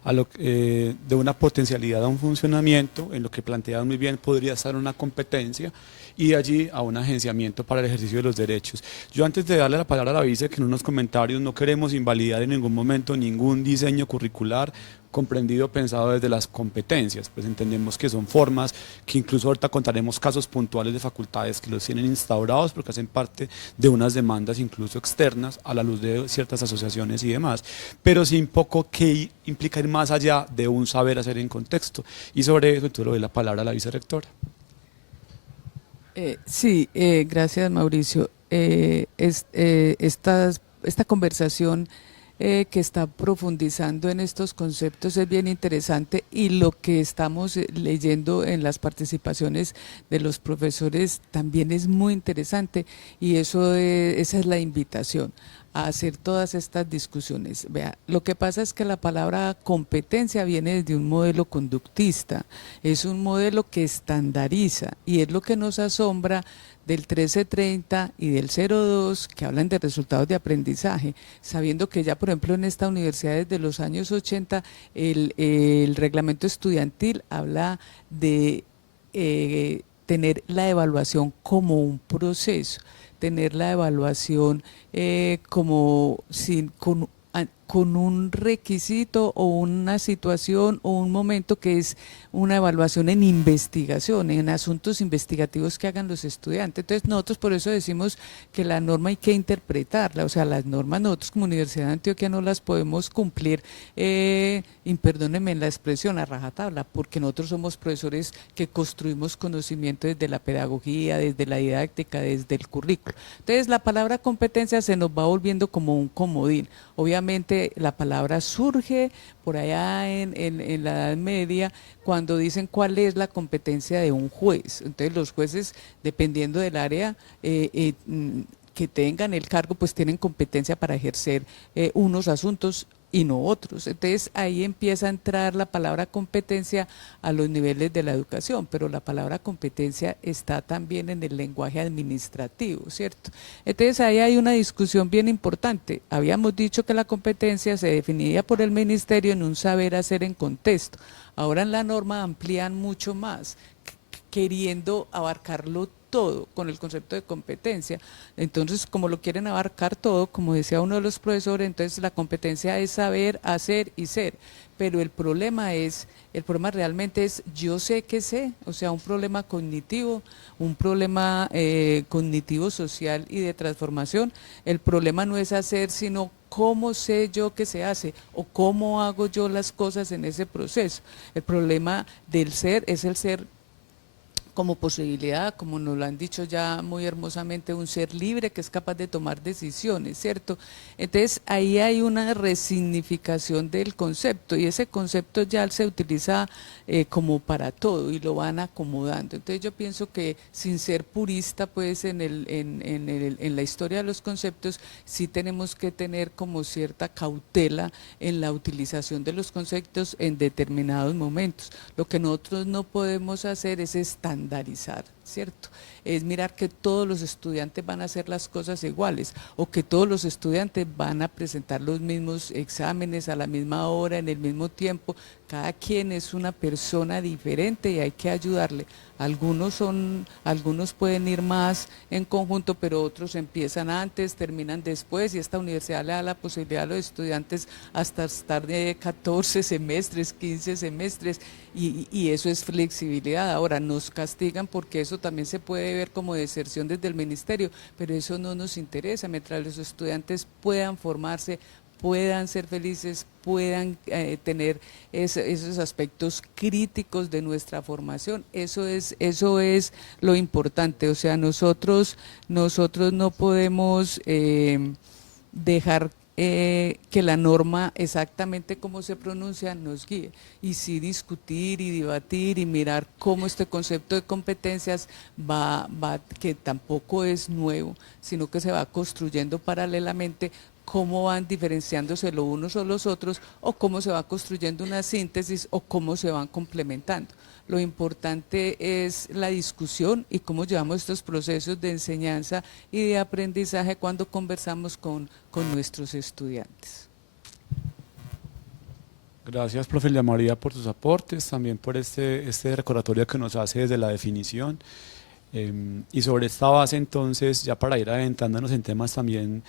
de una potencialidad a un funcionamiento. En lo que planteas muy bien podría estar una competencia, y de allí a un agenciamiento para el ejercicio de los derechos. Yo, antes de darle la palabra a la vice, que en unos comentarios, no queremos invalidar en ningún momento ningún diseño curricular comprendido, pensado desde las competencias, pues entendemos que son formas, que incluso ahorita contaremos casos puntuales de facultades que los tienen instaurados porque hacen parte de unas demandas incluso externas a la luz de ciertas asociaciones y demás, pero sí un poco que implica ir más allá de un saber hacer en contexto, y sobre eso entonces le doy la palabra a la vicerrectora. Sí, gracias Mauricio. Esta conversación que está profundizando en estos conceptos es bien interesante, y lo que estamos leyendo en las participaciones de los profesores también es muy interesante, y esa es la invitación a hacer todas estas discusiones. Vea, lo que pasa es que la palabra competencia viene desde un modelo conductista, es un modelo que estandariza, y es lo que nos asombra del 1330 y del 02, que hablan de resultados de aprendizaje, sabiendo que ya, por ejemplo, en esta universidad desde los años 80, el reglamento estudiantil habla de tener la evaluación como un proceso, tener la evaluación con un requisito o una situación o un momento que es una evaluación en investigación, en asuntos investigativos que hagan los estudiantes. Entonces nosotros por eso decimos que la norma hay que interpretarla, o sea, las normas nosotros como Universidad de Antioquia no las podemos cumplir, y perdónenme en la expresión, a rajatabla, porque nosotros somos profesores que construimos conocimiento desde la pedagogía, desde la didáctica, desde el currículo. Entonces la palabra competencia se nos va volviendo como un comodín. Obviamente la palabra surge por allá en la Edad Media, cuando dicen cuál es la competencia de un juez. Entonces los jueces, dependiendo del área que tengan el cargo, pues tienen competencia para ejercer unos asuntos y no otros. Entonces ahí empieza a entrar la palabra competencia a los niveles de la educación, pero la palabra competencia está también en el lenguaje administrativo, ¿cierto? Entonces ahí hay una discusión bien importante. Habíamos dicho que la competencia se definía por el ministerio en un saber hacer en contexto. Ahora en la norma amplían mucho más, queriendo abarcarlo todo con el concepto de competencia. Entonces, como lo quieren abarcar todo, como decía uno de los profesores, entonces la competencia es saber, hacer y ser. Pero el problema realmente es yo sé que sé, o sea, un problema cognitivo, un problema cognitivo social y de transformación. El problema no es hacer, sino cómo sé yo que se hace o cómo hago yo las cosas en ese proceso. El problema del ser es el ser como posibilidad, como nos lo han dicho ya muy hermosamente, un ser libre que es capaz de tomar decisiones, ¿cierto? Entonces ahí hay una resignificación del concepto y ese concepto ya se utiliza como para todo y lo van acomodando. Entonces yo pienso que sin ser purista pues en la historia de los conceptos sí tenemos que tener como cierta cautela en la utilización de los conceptos en determinados momentos. Lo que nosotros no podemos hacer es estandarizar, ¿cierto? Es mirar que todos los estudiantes van a hacer las cosas iguales o que todos los estudiantes van a presentar los mismos exámenes a la misma hora, en el mismo tiempo. Cada quien es una persona diferente y hay que ayudarle. Algunos pueden ir más en conjunto, pero otros empiezan antes, terminan después y esta universidad le da la posibilidad a los estudiantes hasta estar de 14 semestres, 15 semestres y eso es flexibilidad. Ahora nos castigan porque eso también se puede ver como deserción desde el ministerio, pero eso no nos interesa. Mientras los estudiantes puedan formarse, puedan ser felices, puedan tener esos aspectos críticos de nuestra formación, eso es lo importante. O sea, nosotros no podemos dejar que la norma exactamente cómo se pronuncia nos guíe y sí discutir y debatir y mirar cómo este concepto de competencias va que tampoco es nuevo, sino que se va construyendo paralelamente, cómo van diferenciándose los unos o los otros o cómo se va construyendo una síntesis o cómo se van complementando. Lo importante es la discusión y cómo llevamos estos procesos de enseñanza y de aprendizaje cuando conversamos con nuestros estudiantes. Gracias, profe Elia María, por sus aportes, también por este recordatorio que nos hace desde la definición. Y sobre esta base, entonces, ya para ir adentrándonos en temas también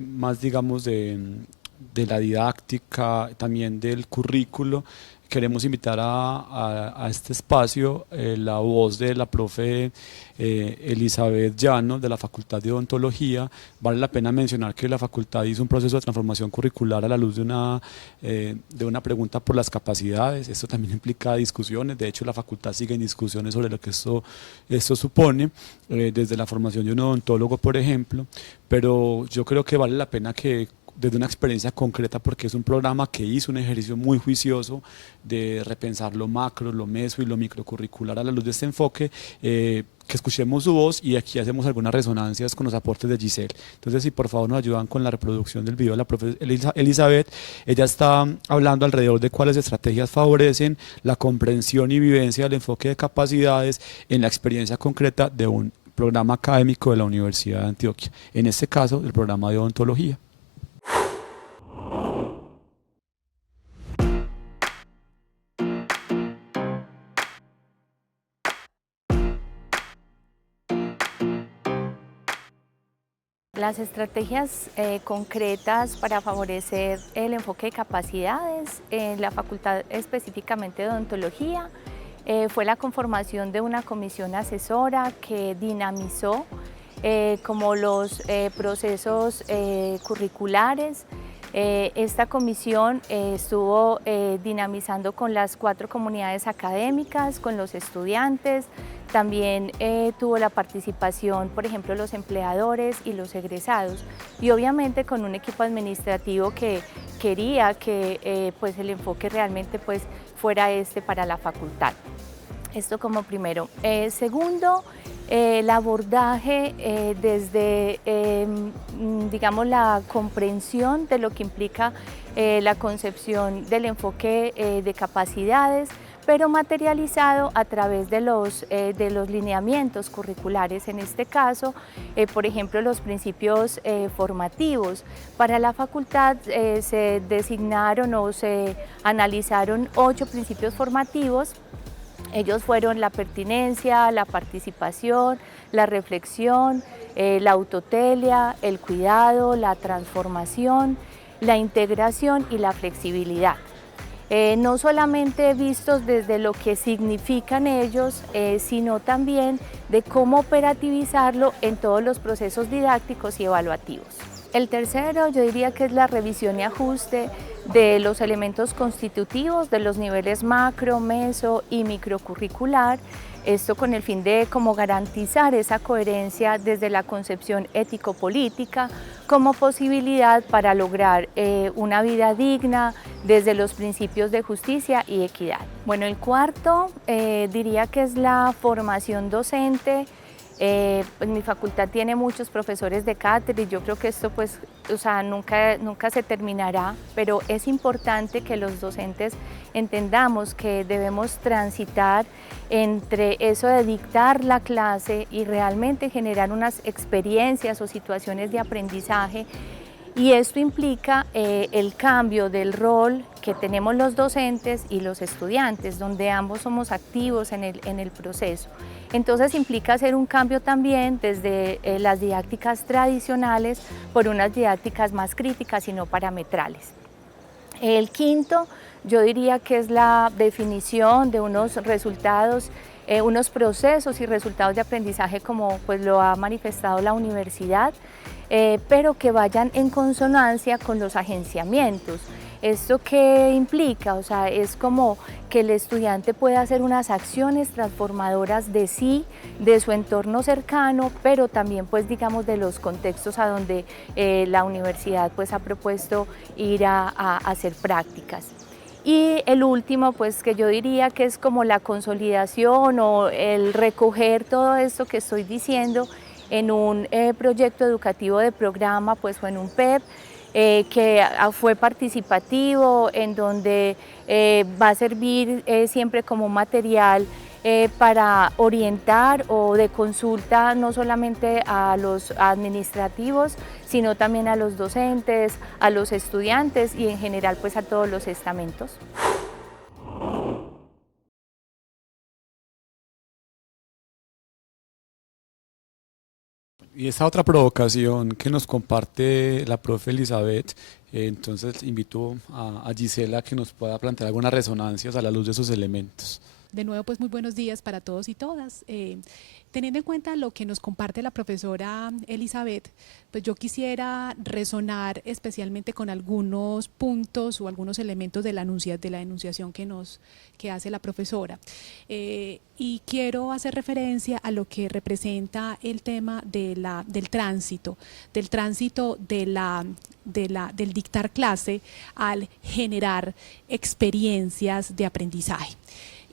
más, digamos, de la didáctica, también del currículo, queremos invitar a este espacio la voz de la profe Elizabeth Llano, de la Facultad de Odontología. Vale la pena mencionar que la facultad hizo un proceso de transformación curricular a la luz de una pregunta por las capacidades. Esto también implica discusiones. De hecho, la facultad sigue en discusiones sobre lo que esto supone, desde la formación de un odontólogo, por ejemplo. Pero yo creo que vale la pena que desde una experiencia concreta, porque es un programa que hizo un ejercicio muy juicioso de repensar lo macro, lo meso y lo microcurricular a la luz de este enfoque, que escuchemos su voz y aquí hacemos algunas resonancias con los aportes de Giselle. Entonces, si por favor nos ayudan con la reproducción del video de la profe Elizabeth, ella está hablando alrededor de cuáles estrategias favorecen la comprensión y vivencia del enfoque de capacidades en la experiencia concreta de un programa académico de la Universidad de Antioquia, en este caso, el programa de odontología. Las estrategias concretas para favorecer el enfoque de capacidades en la facultad específicamente de odontología fue la conformación de una comisión asesora que dinamizó como los procesos curriculares. Esta comisión estuvo dinamizando con las 4 comunidades académicas, con los estudiantes. También tuvo la participación, por ejemplo, los empleadores y los egresados, y obviamente con un equipo administrativo que quería que pues el enfoque realmente pues fuera para la facultad. Esto como primero. Segundo, el abordaje desde, digamos, la comprensión de lo que implica la concepción del enfoque de capacidades, pero materializado a través de los lineamientos curriculares. En este caso, por ejemplo, los principios formativos. Para la facultad se designaron o se analizaron 8 principios formativos. Ellos fueron la pertinencia, la participación, la reflexión, la autotelia, el cuidado, la transformación, la integración y la flexibilidad. No solamente vistos desde lo que significan ellos, sino también de cómo operativizarlo en todos los procesos didácticos y evaluativos. El tercero, yo diría que es la revisión y ajuste de los elementos constitutivos de los niveles macro, meso y microcurricular, Esto con el fin de como garantizar esa coherencia desde la concepción ético-política como posibilidad para lograr una vida digna desde los principios de justicia y equidad. Bueno, el cuarto diría que es la formación docente. Pues mi facultad tiene muchos profesores de cátedra y yo creo que esto pues, o sea, nunca se terminará, pero es importante que los docentes entendamos que debemos transitar entre eso de dictar la clase y realmente generar unas experiencias o situaciones de aprendizaje. Y esto implica el cambio del rol que tenemos los docentes y los estudiantes, donde ambos somos activos en el proceso. Entonces implica hacer un cambio también desde las didácticas tradicionales por unas didácticas más críticas y no parametrales. El quinto, yo diría que es la definición de unos resultados, unos procesos y resultados de aprendizaje como pues lo ha manifestado la universidad, pero que vayan en consonancia con los agenciamientos. ¿Esto qué implica? O sea, es como que el estudiante pueda hacer unas acciones transformadoras de sí, de su entorno cercano, pero también pues digamos de los contextos a donde la universidad pues ha propuesto ir a hacer prácticas. Y el último, pues que yo diría que es como la consolidación o el recoger todo esto que estoy diciendo en un proyecto educativo de programa, pues o en un PEP, que fue participativo, en donde va a servir siempre como material para orientar o de consulta no solamente a los administrativos, sino también a los docentes, a los estudiantes y en general pues a todos los estamentos. Y esta otra provocación que nos comparte la profe Elizabeth, entonces invito a Gisela que nos pueda plantear algunas resonancias a la luz de esos elementos. De nuevo, pues muy buenos días para todos y todas. Teniendo en cuenta lo que nos comparte la profesora Elizabeth, pues yo quisiera resonar especialmente con algunos puntos o algunos elementos de la enunciación que hace la profesora. Y quiero hacer referencia a lo que representa el tema del tránsito del dictar clase al generar experiencias de aprendizaje.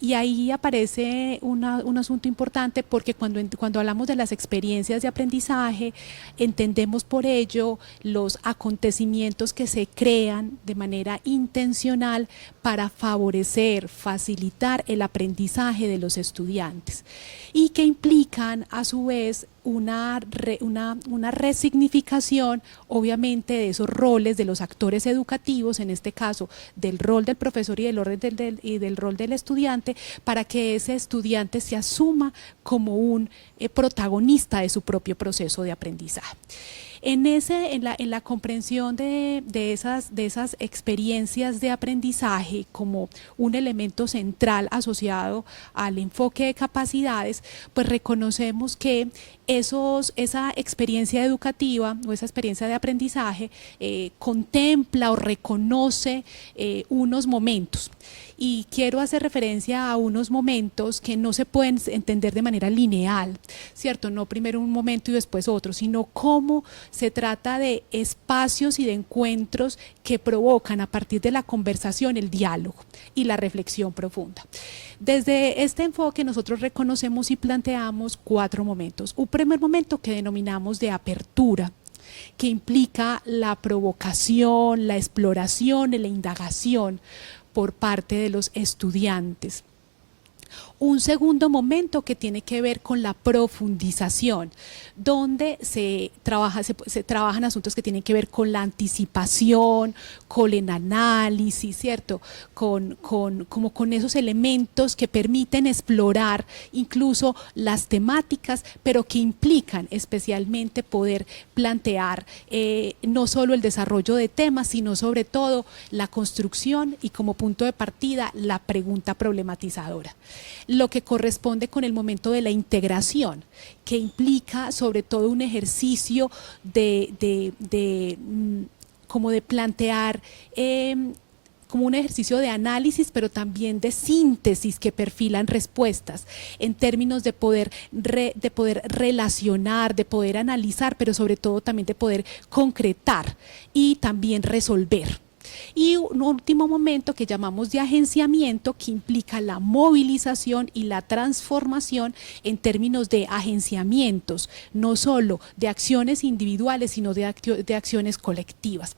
Y ahí aparece un asunto importante porque cuando hablamos de las experiencias de aprendizaje, entendemos por ello los acontecimientos que se crean de manera intencional para favorecer, facilitar el aprendizaje de los estudiantes y que implican a su vez una resignificación obviamente de esos roles de los actores educativos, en este caso del rol del profesor y del rol del estudiante, para que ese estudiante se asuma como un protagonista de su propio proceso de aprendizaje. En la comprensión de esas experiencias de aprendizaje como un elemento central asociado al enfoque de capacidades, pues reconocemos que esa experiencia educativa o esa experiencia de aprendizaje contempla o reconoce unos momentos. Y quiero hacer referencia a unos momentos que no se pueden entender de manera lineal, ¿cierto? No primero un momento y después otro, sino cómo se trata de espacios y de encuentros que provocan a partir de la conversación el diálogo y la reflexión profunda. Desde este enfoque nosotros reconocemos y planteamos 4 momentos. Un primer momento que denominamos de apertura, que implica la provocación, la exploración y la indagación por parte de los estudiantes. Un segundo momento que tiene que ver con la profundización, donde se trabajan asuntos que tienen que ver con la anticipación, con el análisis, ¿cierto? Como con esos elementos que permiten explorar incluso las temáticas, pero que implican especialmente poder plantear no solo el desarrollo de temas, sino sobre todo la construcción y como punto de partida la pregunta problematizadora. Lo que corresponde con el momento de la integración, que implica sobre todo un ejercicio como de plantear como un ejercicio de análisis, pero también de síntesis que perfilan respuestas en términos de poder relacionar, de poder analizar, pero sobre todo también de poder concretar y también resolver. Y un último momento que llamamos de agenciamiento, que implica la movilización y la transformación en términos de agenciamientos, no solo de acciones individuales, sino de acciones colectivas.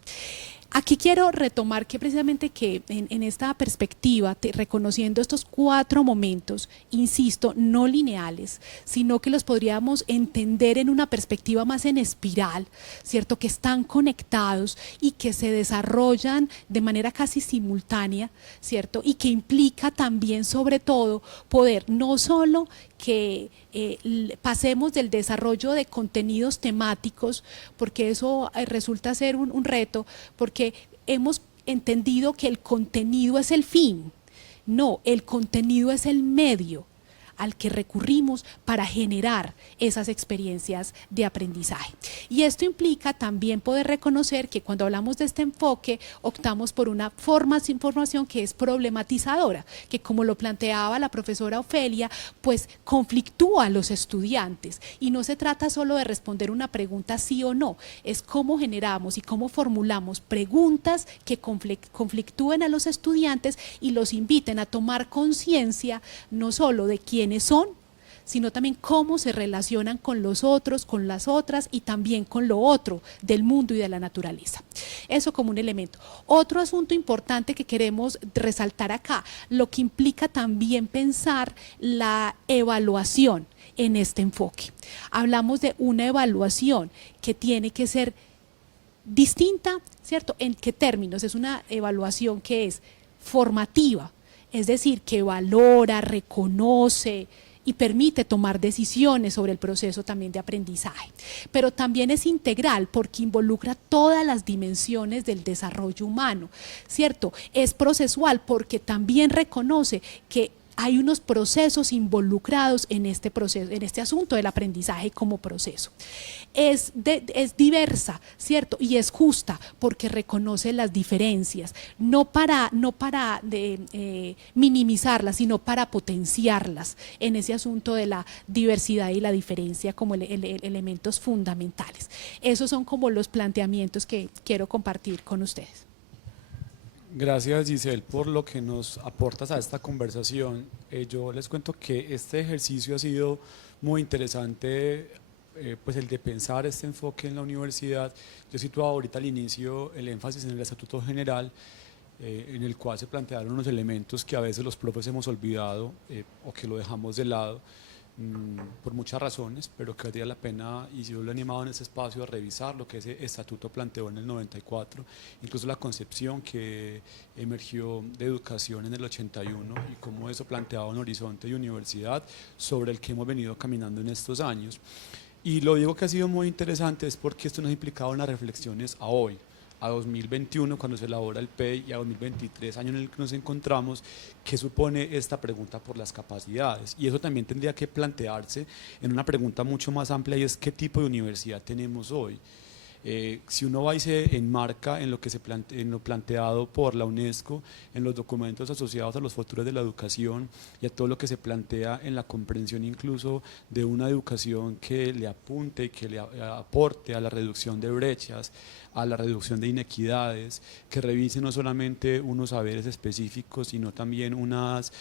Aquí quiero retomar que precisamente que en esta perspectiva, reconociendo estos 4 momentos, insisto, no lineales, sino que los podríamos entender en una perspectiva más en espiral, ¿cierto? Que están conectados y que se desarrollan de manera casi simultánea, ¿cierto? Y que implica también, sobre todo, poder no solo que pasemos del desarrollo de contenidos temáticos, porque eso resulta ser un reto, porque hemos entendido que el contenido es el fin. No, el contenido es el medio al que recurrimos para generar esas experiencias de aprendizaje. Y esto implica también poder reconocer que cuando hablamos de este enfoque, optamos por una formación que es problematizadora, que como lo planteaba la profesora Ofelia, pues conflictúa a los estudiantes. Y no se trata solo de responder una pregunta sí o no, es cómo generamos y cómo formulamos preguntas que conflictúen a los estudiantes y los inviten a tomar conciencia no solo de quiénes son, sino también cómo se relacionan con los otros, con las otras y también con lo otro del mundo y de la naturaleza. Eso como un elemento. Otro asunto importante que queremos resaltar acá, lo que implica también pensar la evaluación en este enfoque. Hablamos de una evaluación que tiene que ser distinta, ¿cierto? ¿En qué términos? Es una evaluación que es formativa, es decir, que valora, reconoce y permite tomar decisiones sobre el proceso también de aprendizaje. Pero también es integral porque involucra todas las dimensiones del desarrollo humano, ¿cierto? Es procesual porque también reconoce que hay unos procesos involucrados en este proceso, en este asunto del aprendizaje como proceso. Es diversa, ¿cierto? Y es justa porque reconoce las diferencias, no para minimizarlas, sino para potenciarlas en ese asunto de la diversidad y la diferencia como elementos fundamentales. Esos son como los planteamientos que quiero compartir con ustedes. Gracias, Giselle, por lo que nos aportas a esta conversación. Yo les cuento que este ejercicio ha sido muy interesante, pues el de pensar este enfoque en la universidad. Yo situaba ahorita al inicio el énfasis en el Estatuto General, en el cual se plantearon unos elementos que a veces los profes hemos olvidado o que lo dejamos de lado por muchas razones, pero que valdría la pena, y yo lo he animado en este espacio, a revisar lo que ese estatuto planteó en el 94, incluso la concepción que emergió de educación en el 81 y cómo eso planteaba un horizonte de universidad sobre el que hemos venido caminando en estos años. Y lo digo que ha sido muy interesante es porque esto nos ha implicado en las reflexiones a hoy, a 2021 cuando se elabora el PEI y a 2023, año en el que nos encontramos, ¿qué supone esta pregunta por las capacidades? Y eso también tendría que plantearse en una pregunta mucho más amplia y es ¿qué tipo de universidad tenemos hoy? Si uno va y se enmarca en lo que en lo planteado por la UNESCO, en los documentos asociados a los futuros de la educación y a todo lo que se plantea en la comprensión incluso de una educación que le apunte y que le aporte a la reducción de brechas, a la reducción de inequidades, que revise no solamente unos saberes específicos, sino también unas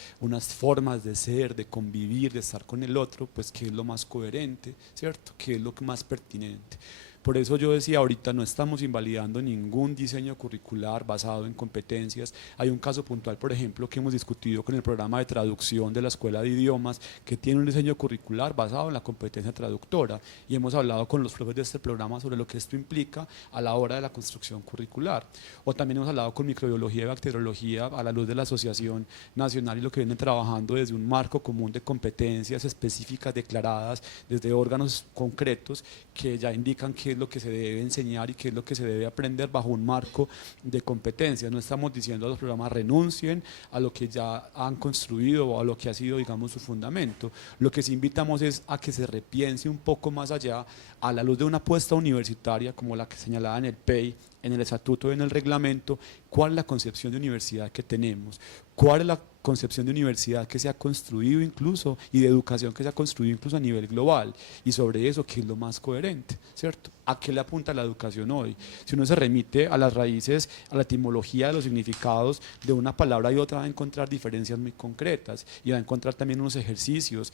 formas de ser, de convivir, de estar con el otro, pues que es lo más coherente, ¿cierto? Que es lo más pertinente. Por eso yo decía, ahorita no estamos invalidando ningún diseño curricular basado en competencias. Hay un caso puntual, por ejemplo, que hemos discutido con el programa de traducción de la Escuela de Idiomas, que tiene un diseño curricular basado en la competencia traductora, y hemos hablado con los profes de este programa sobre lo que esto implica a la hora de la construcción curricular. O también hemos hablado con microbiología y bacteriología a la luz de la Asociación Nacional y lo que vienen trabajando desde un marco común de competencias específicas declaradas desde órganos concretos que ya indican que es lo que se debe enseñar y qué es lo que se debe aprender bajo un marco de competencias. No estamos diciendo a los programas renuncien a lo que ya han construido o a lo que ha sido, digamos, su fundamento. Lo que sí invitamos es a que se repiense un poco más allá, a la luz de una apuesta universitaria como la que señalaba en el PEI, en el estatuto y en el reglamento, cuál es la concepción de universidad que tenemos, cuál es la concepción de universidad que se ha construido incluso y de educación que se ha construido incluso a nivel global, y sobre eso qué es lo más coherente, ¿cierto? ¿A qué le apunta la educación hoy? Si uno se remite a las raíces, a la etimología de los significados de una palabra y otra, va a encontrar diferencias muy concretas y va a encontrar también unos ejercicios,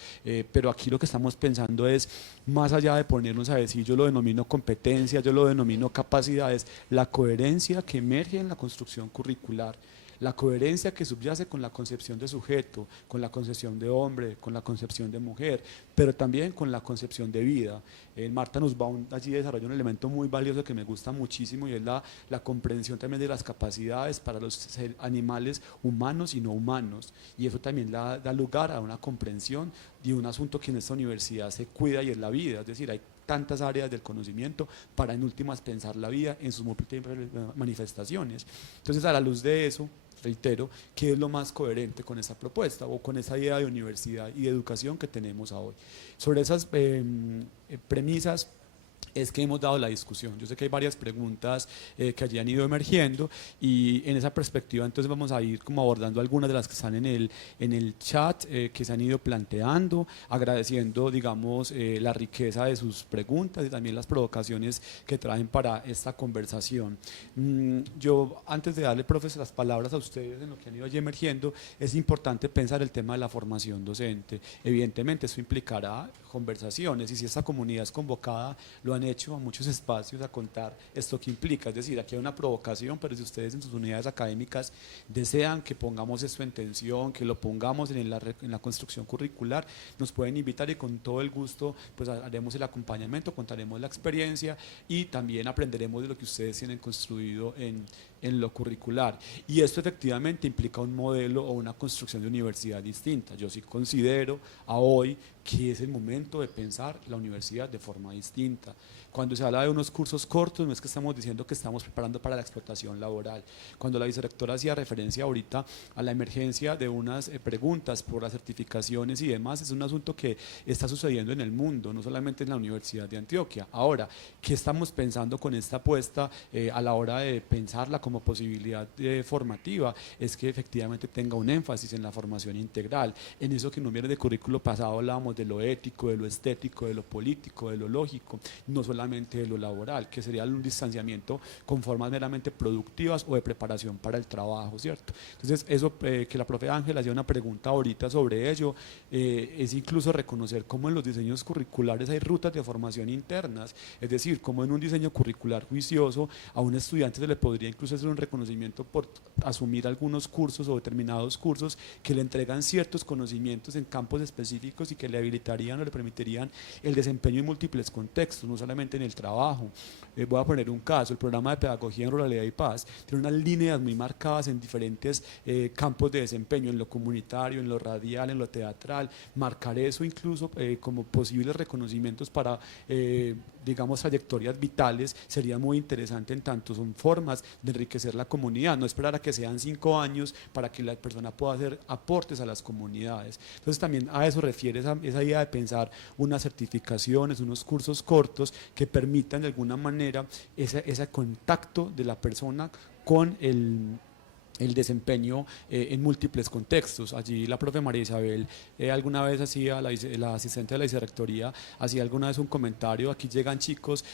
pero aquí lo que estamos pensando es, más allá de ponernos a decir yo lo denomino competencia, yo lo denomino capacidades, la coherencia que emerge en la construcción curricular, la coherencia que subyace con la concepción de sujeto, con la concepción de hombre, con la concepción de mujer, pero también con la concepción de vida. Marta Nussbaum allí desarrolla un elemento muy valioso que me gusta muchísimo, y es la comprensión también de las capacidades para los animales humanos y no humanos, y eso también da lugar a una comprensión de un asunto que en esta universidad se cuida, y es la vida. Es decir, hay tantas áreas del conocimiento para en últimas pensar la vida en sus múltiples manifestaciones. Entonces, a la luz de eso, reitero, ¿qué es lo más coherente con esa propuesta o con esa idea de universidad y de educación que tenemos hoy? Sobre esas premisas es que hemos dado la discusión. Yo sé que hay varias preguntas que allí han ido emergiendo, y en esa perspectiva entonces vamos a ir como abordando algunas de las que están en el chat, que se han ido planteando, agradeciendo, digamos, la riqueza de sus preguntas y también las provocaciones que traen para esta conversación. Yo, antes de darle, profes, las palabras a ustedes en lo que han ido allí emergiendo, es importante pensar el tema de la formación docente. Evidentemente esto implicará conversaciones, y si esta comunidad es convocada, lo han hecho a muchos espacios a contar esto que implica. Es decir, aquí hay una provocación, pero si ustedes en sus unidades académicas desean que pongamos esto en tensión, que lo pongamos en la construcción curricular, nos pueden invitar, y con todo el gusto pues haremos el acompañamiento, contaremos la experiencia y también aprenderemos de lo que ustedes tienen construido en lo curricular. Y esto efectivamente implica un modelo o una construcción de universidad distinta. Yo sí considero a hoy que es el momento de pensar la universidad de forma distinta. Cuando se habla de unos cursos cortos, no es que estamos diciendo que estamos preparando para la explotación laboral. Cuando la vicerrectora hacía referencia ahorita a la emergencia de unas preguntas por las certificaciones y demás, es un asunto que está sucediendo en el mundo, no solamente en la Universidad de Antioquia. Ahora, ¿qué estamos pensando con esta apuesta a la hora de pensarla como posibilidad formativa? Es que efectivamente tenga un énfasis en la formación integral, en eso que en un viernes de currículo pasado hablábamos de lo ético, de lo estético, de lo político, de lo lógico, no solamente de lo laboral, que sería un distanciamiento con formas meramente productivas o de preparación para el trabajo, ¿cierto? Entonces, eso que la profe Ángela hacía una pregunta ahorita sobre ello, es incluso reconocer cómo en los diseños curriculares hay rutas de formación internas, es decir, cómo en un diseño curricular juicioso a un estudiante se le podría incluso hacer un reconocimiento por asumir algunos cursos o determinados cursos que le entregan ciertos conocimientos en campos específicos y que le habilitarían o le permitirían el desempeño en múltiples contextos, no solamente en el trabajo. Voy a poner un caso: el programa de pedagogía en ruralidad y paz tiene unas líneas muy marcadas en diferentes campos de desempeño, en lo comunitario, en lo radial, en lo teatral. Marcar eso incluso como posibles reconocimientos para digamos trayectorias vitales sería muy interesante, en tanto son formas de enriquecer la comunidad, no esperar a que sean 5 años para que la persona pueda hacer aportes a las comunidades. Entonces también a eso refiere esa idea de pensar unas certificaciones, unos cursos cortos que permitan de alguna manera ese contacto de la persona con el desempeño en múltiples contextos. Allí la profe María Isabel alguna vez hacía, la asistente de la vicerrectoría, hacía alguna vez un comentario: aquí llegan chicos,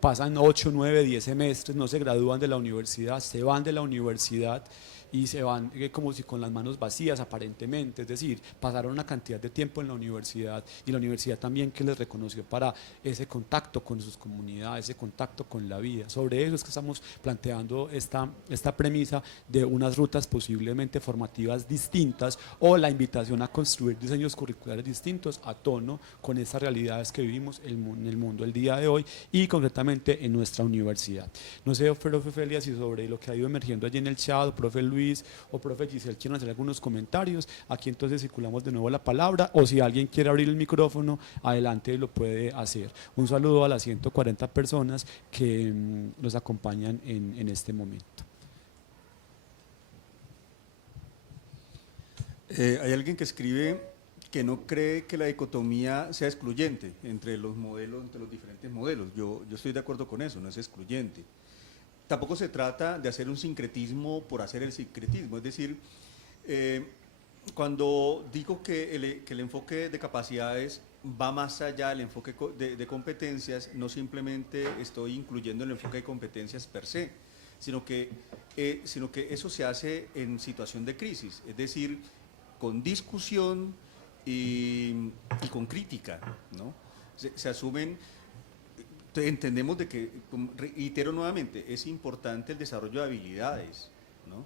pasan 8, 9, 10 semestres, no se gradúan de la universidad, se van de la universidad y se van como si con las manos vacías aparentemente, es decir, pasaron una cantidad de tiempo en la universidad, y la universidad también que les reconoció para ese contacto con sus comunidades, ese contacto con la vida. Sobre eso es que estamos planteando esta premisa de unas rutas posiblemente formativas distintas, o la invitación a construir diseños curriculares distintos a tono con estas realidades que vivimos en el mundo el día de hoy y concretamente en nuestra universidad. No sé, profe Felia, si sobre lo que ha ido emergiendo allí en el chat, profe Luis Luis o profe Giselle quieren hacer algunos comentarios, aquí entonces circulamos de nuevo la palabra, o si alguien quiere abrir el micrófono, adelante lo puede hacer. Un saludo a las 140 personas que nos acompañan en este momento. Hay alguien que escribe que no cree que la dicotomía sea excluyente entre los modelos, entre los diferentes modelos. Yo estoy de acuerdo con eso, no es excluyente. Tampoco se trata de hacer un sincretismo por hacer el sincretismo, es decir, cuando digo que el enfoque de capacidades va más allá del enfoque de competencias, no simplemente estoy incluyendo el enfoque de competencias per se, sino que eso se hace en situación de crisis, es decir, con discusión y con crítica, ¿no? Se asumen, entendemos de que, reitero nuevamente, es importante el desarrollo de habilidades, ¿no?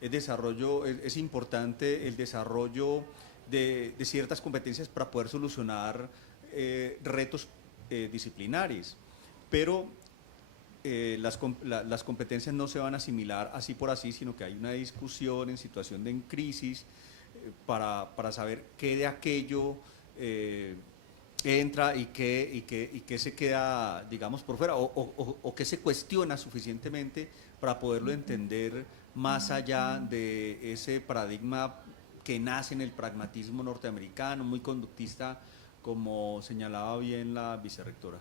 Es importante el desarrollo de ciertas competencias para poder solucionar retos disciplinares, pero las competencias no se van a asimilar así por así, sino que hay una discusión en situación de crisis para saber qué de aquello entra y qué se queda, digamos, por fuera, o qué se cuestiona suficientemente para poderlo entender más allá de ese paradigma que nace en el pragmatismo norteamericano, muy conductista, como señalaba bien la vicerrectora.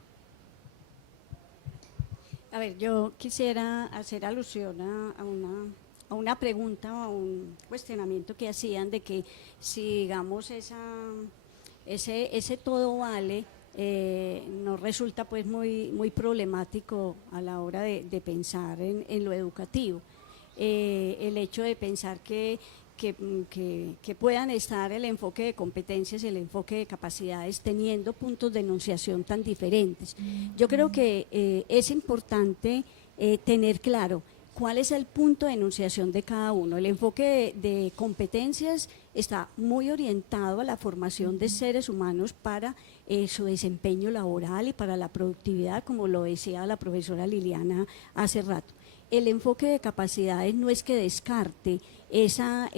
A ver, yo quisiera hacer alusión a una pregunta o a un cuestionamiento que hacían de que si, digamos, ese todo vale nos resulta pues muy problemático a la hora de pensar en lo educativo. El hecho de pensar que puedan estar el enfoque de competencias y el enfoque de capacidades teniendo puntos de enunciación tan diferentes. Yo creo que es importante tener claro cuál es el punto de enunciación de cada uno. El enfoque de competencias está muy orientado a la formación de seres humanos para su desempeño laboral y para la productividad, como lo decía la profesora Liliana hace rato. El enfoque de capacidades no es que descarte esa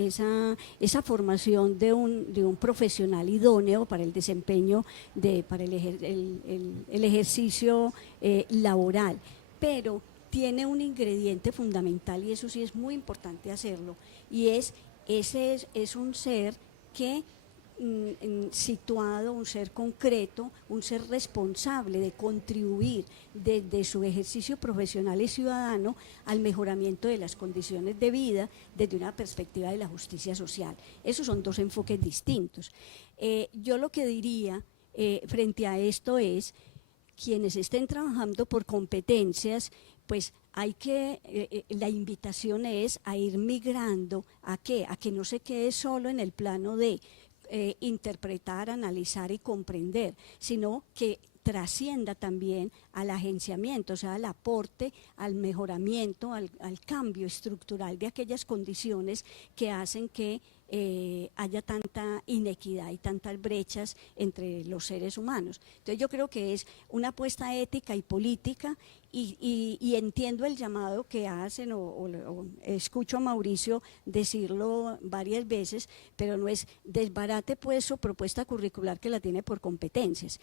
formación de un profesional idóneo para el desempeño, para el ejercicio laboral, pero tiene un ingrediente fundamental, y eso sí es muy importante hacerlo, y ese es un ser que situado, un ser concreto, un ser responsable de contribuir desde su ejercicio profesional y ciudadano al mejoramiento de las condiciones de vida desde una perspectiva de la justicia social. Esos son dos enfoques distintos. Yo lo que diría frente a esto es, quienes estén trabajando por competencias, pues la invitación es a ir migrando a que no se quede solo en el plano de interpretar, analizar y comprender, sino que trascienda también al agenciamiento, o sea, al aporte, al mejoramiento, al cambio estructural de aquellas condiciones que hacen que haya tanta inequidad y tantas brechas entre los seres humanos. Entonces yo creo que es una apuesta ética y política, y entiendo el llamado que hacen, o escucho a Mauricio decirlo varias veces, pero no es desbarate pues su propuesta curricular que la tiene por competencias.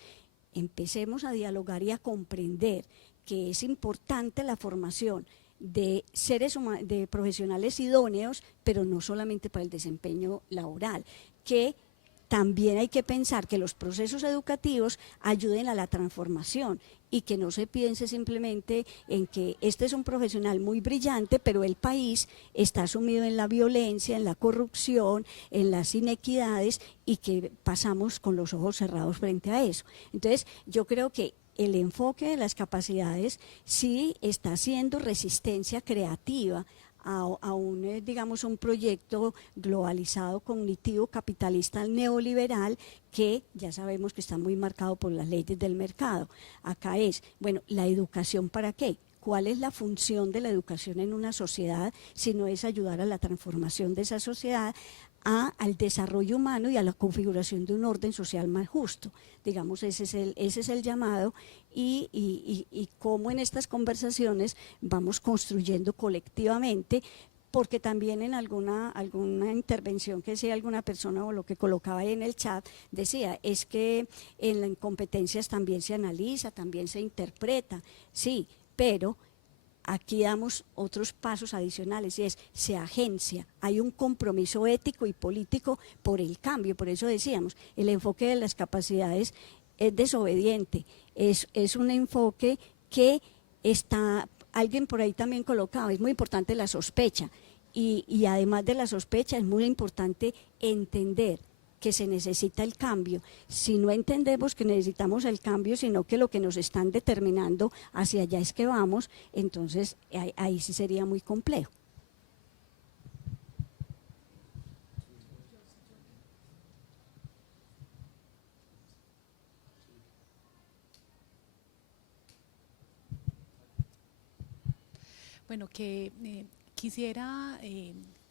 Empecemos a dialogar y a comprender que es importante la formación de seres humanos, de profesionales idóneos, pero no solamente para el desempeño laboral, que también hay que pensar que los procesos educativos ayuden a la transformación y que no se piense simplemente en que este es un profesional muy brillante, pero el país está sumido en la violencia, en la corrupción, en las inequidades, y que pasamos con los ojos cerrados frente a eso. Entonces, yo creo que el enfoque de las capacidades sí está haciendo resistencia creativa a un proyecto globalizado, cognitivo, capitalista, neoliberal, que ya sabemos que está muy marcado por las leyes del mercado. Acá es, bueno, ¿la educación para qué? ¿Cuál es la función de la educación en una sociedad si no es ayudar a la transformación de esa sociedad, al desarrollo humano y a la configuración de un orden social más justo? Digamos, ese es el llamado, y cómo en estas conversaciones vamos construyendo colectivamente porque también en alguna intervención que sea alguna persona o lo que colocaba ahí en el chat, decía, es que en las competencias también se analiza, también se interpreta, sí, pero aquí damos otros pasos adicionales y es, se agencia, hay un compromiso ético y político por el cambio, por eso decíamos, el enfoque de las capacidades es desobediente, es un enfoque que está, alguien por ahí también colocado, es muy importante la sospecha y además de la sospecha es muy importante entender que se necesita el cambio. Si no entendemos que necesitamos el cambio, sino que lo que nos están determinando hacia allá es que vamos, entonces ahí sí sería muy complejo. Bueno, quisiera,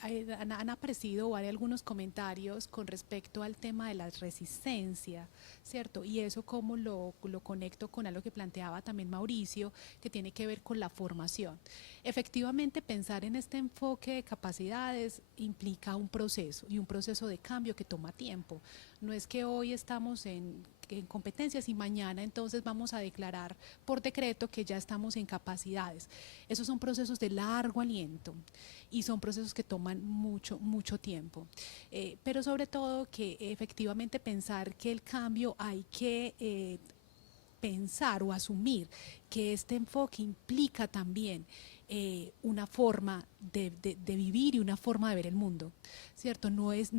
han aparecido hay algunos comentarios con respecto al tema de la resistencia, ¿cierto? Y eso cómo lo conecto con algo que planteaba también Mauricio, que tiene que ver con la formación. Efectivamente, pensar en este enfoque de capacidades implica un proceso y un proceso de cambio que toma tiempo. No es que hoy estamos en competencias y mañana entonces vamos a declarar por decreto que ya estamos en capacidades. Esos son procesos de largo aliento y son procesos que toman mucho tiempo. Pero sobre todo que efectivamente pensar que el cambio hay que pensar o asumir que este enfoque implica también una forma de vivir y una forma de ver el mundo, ¿cierto? No es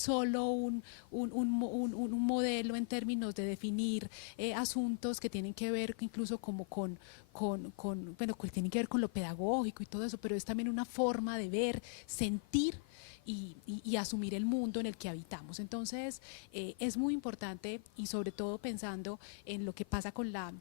solo un modelo en términos de definir asuntos que tienen que ver incluso como bueno, que tienen que ver con lo pedagógico y todo eso, pero es también una forma de ver, sentir y asumir el mundo en el que habitamos. Entonces, es muy importante y sobre todo pensando en lo que pasa con la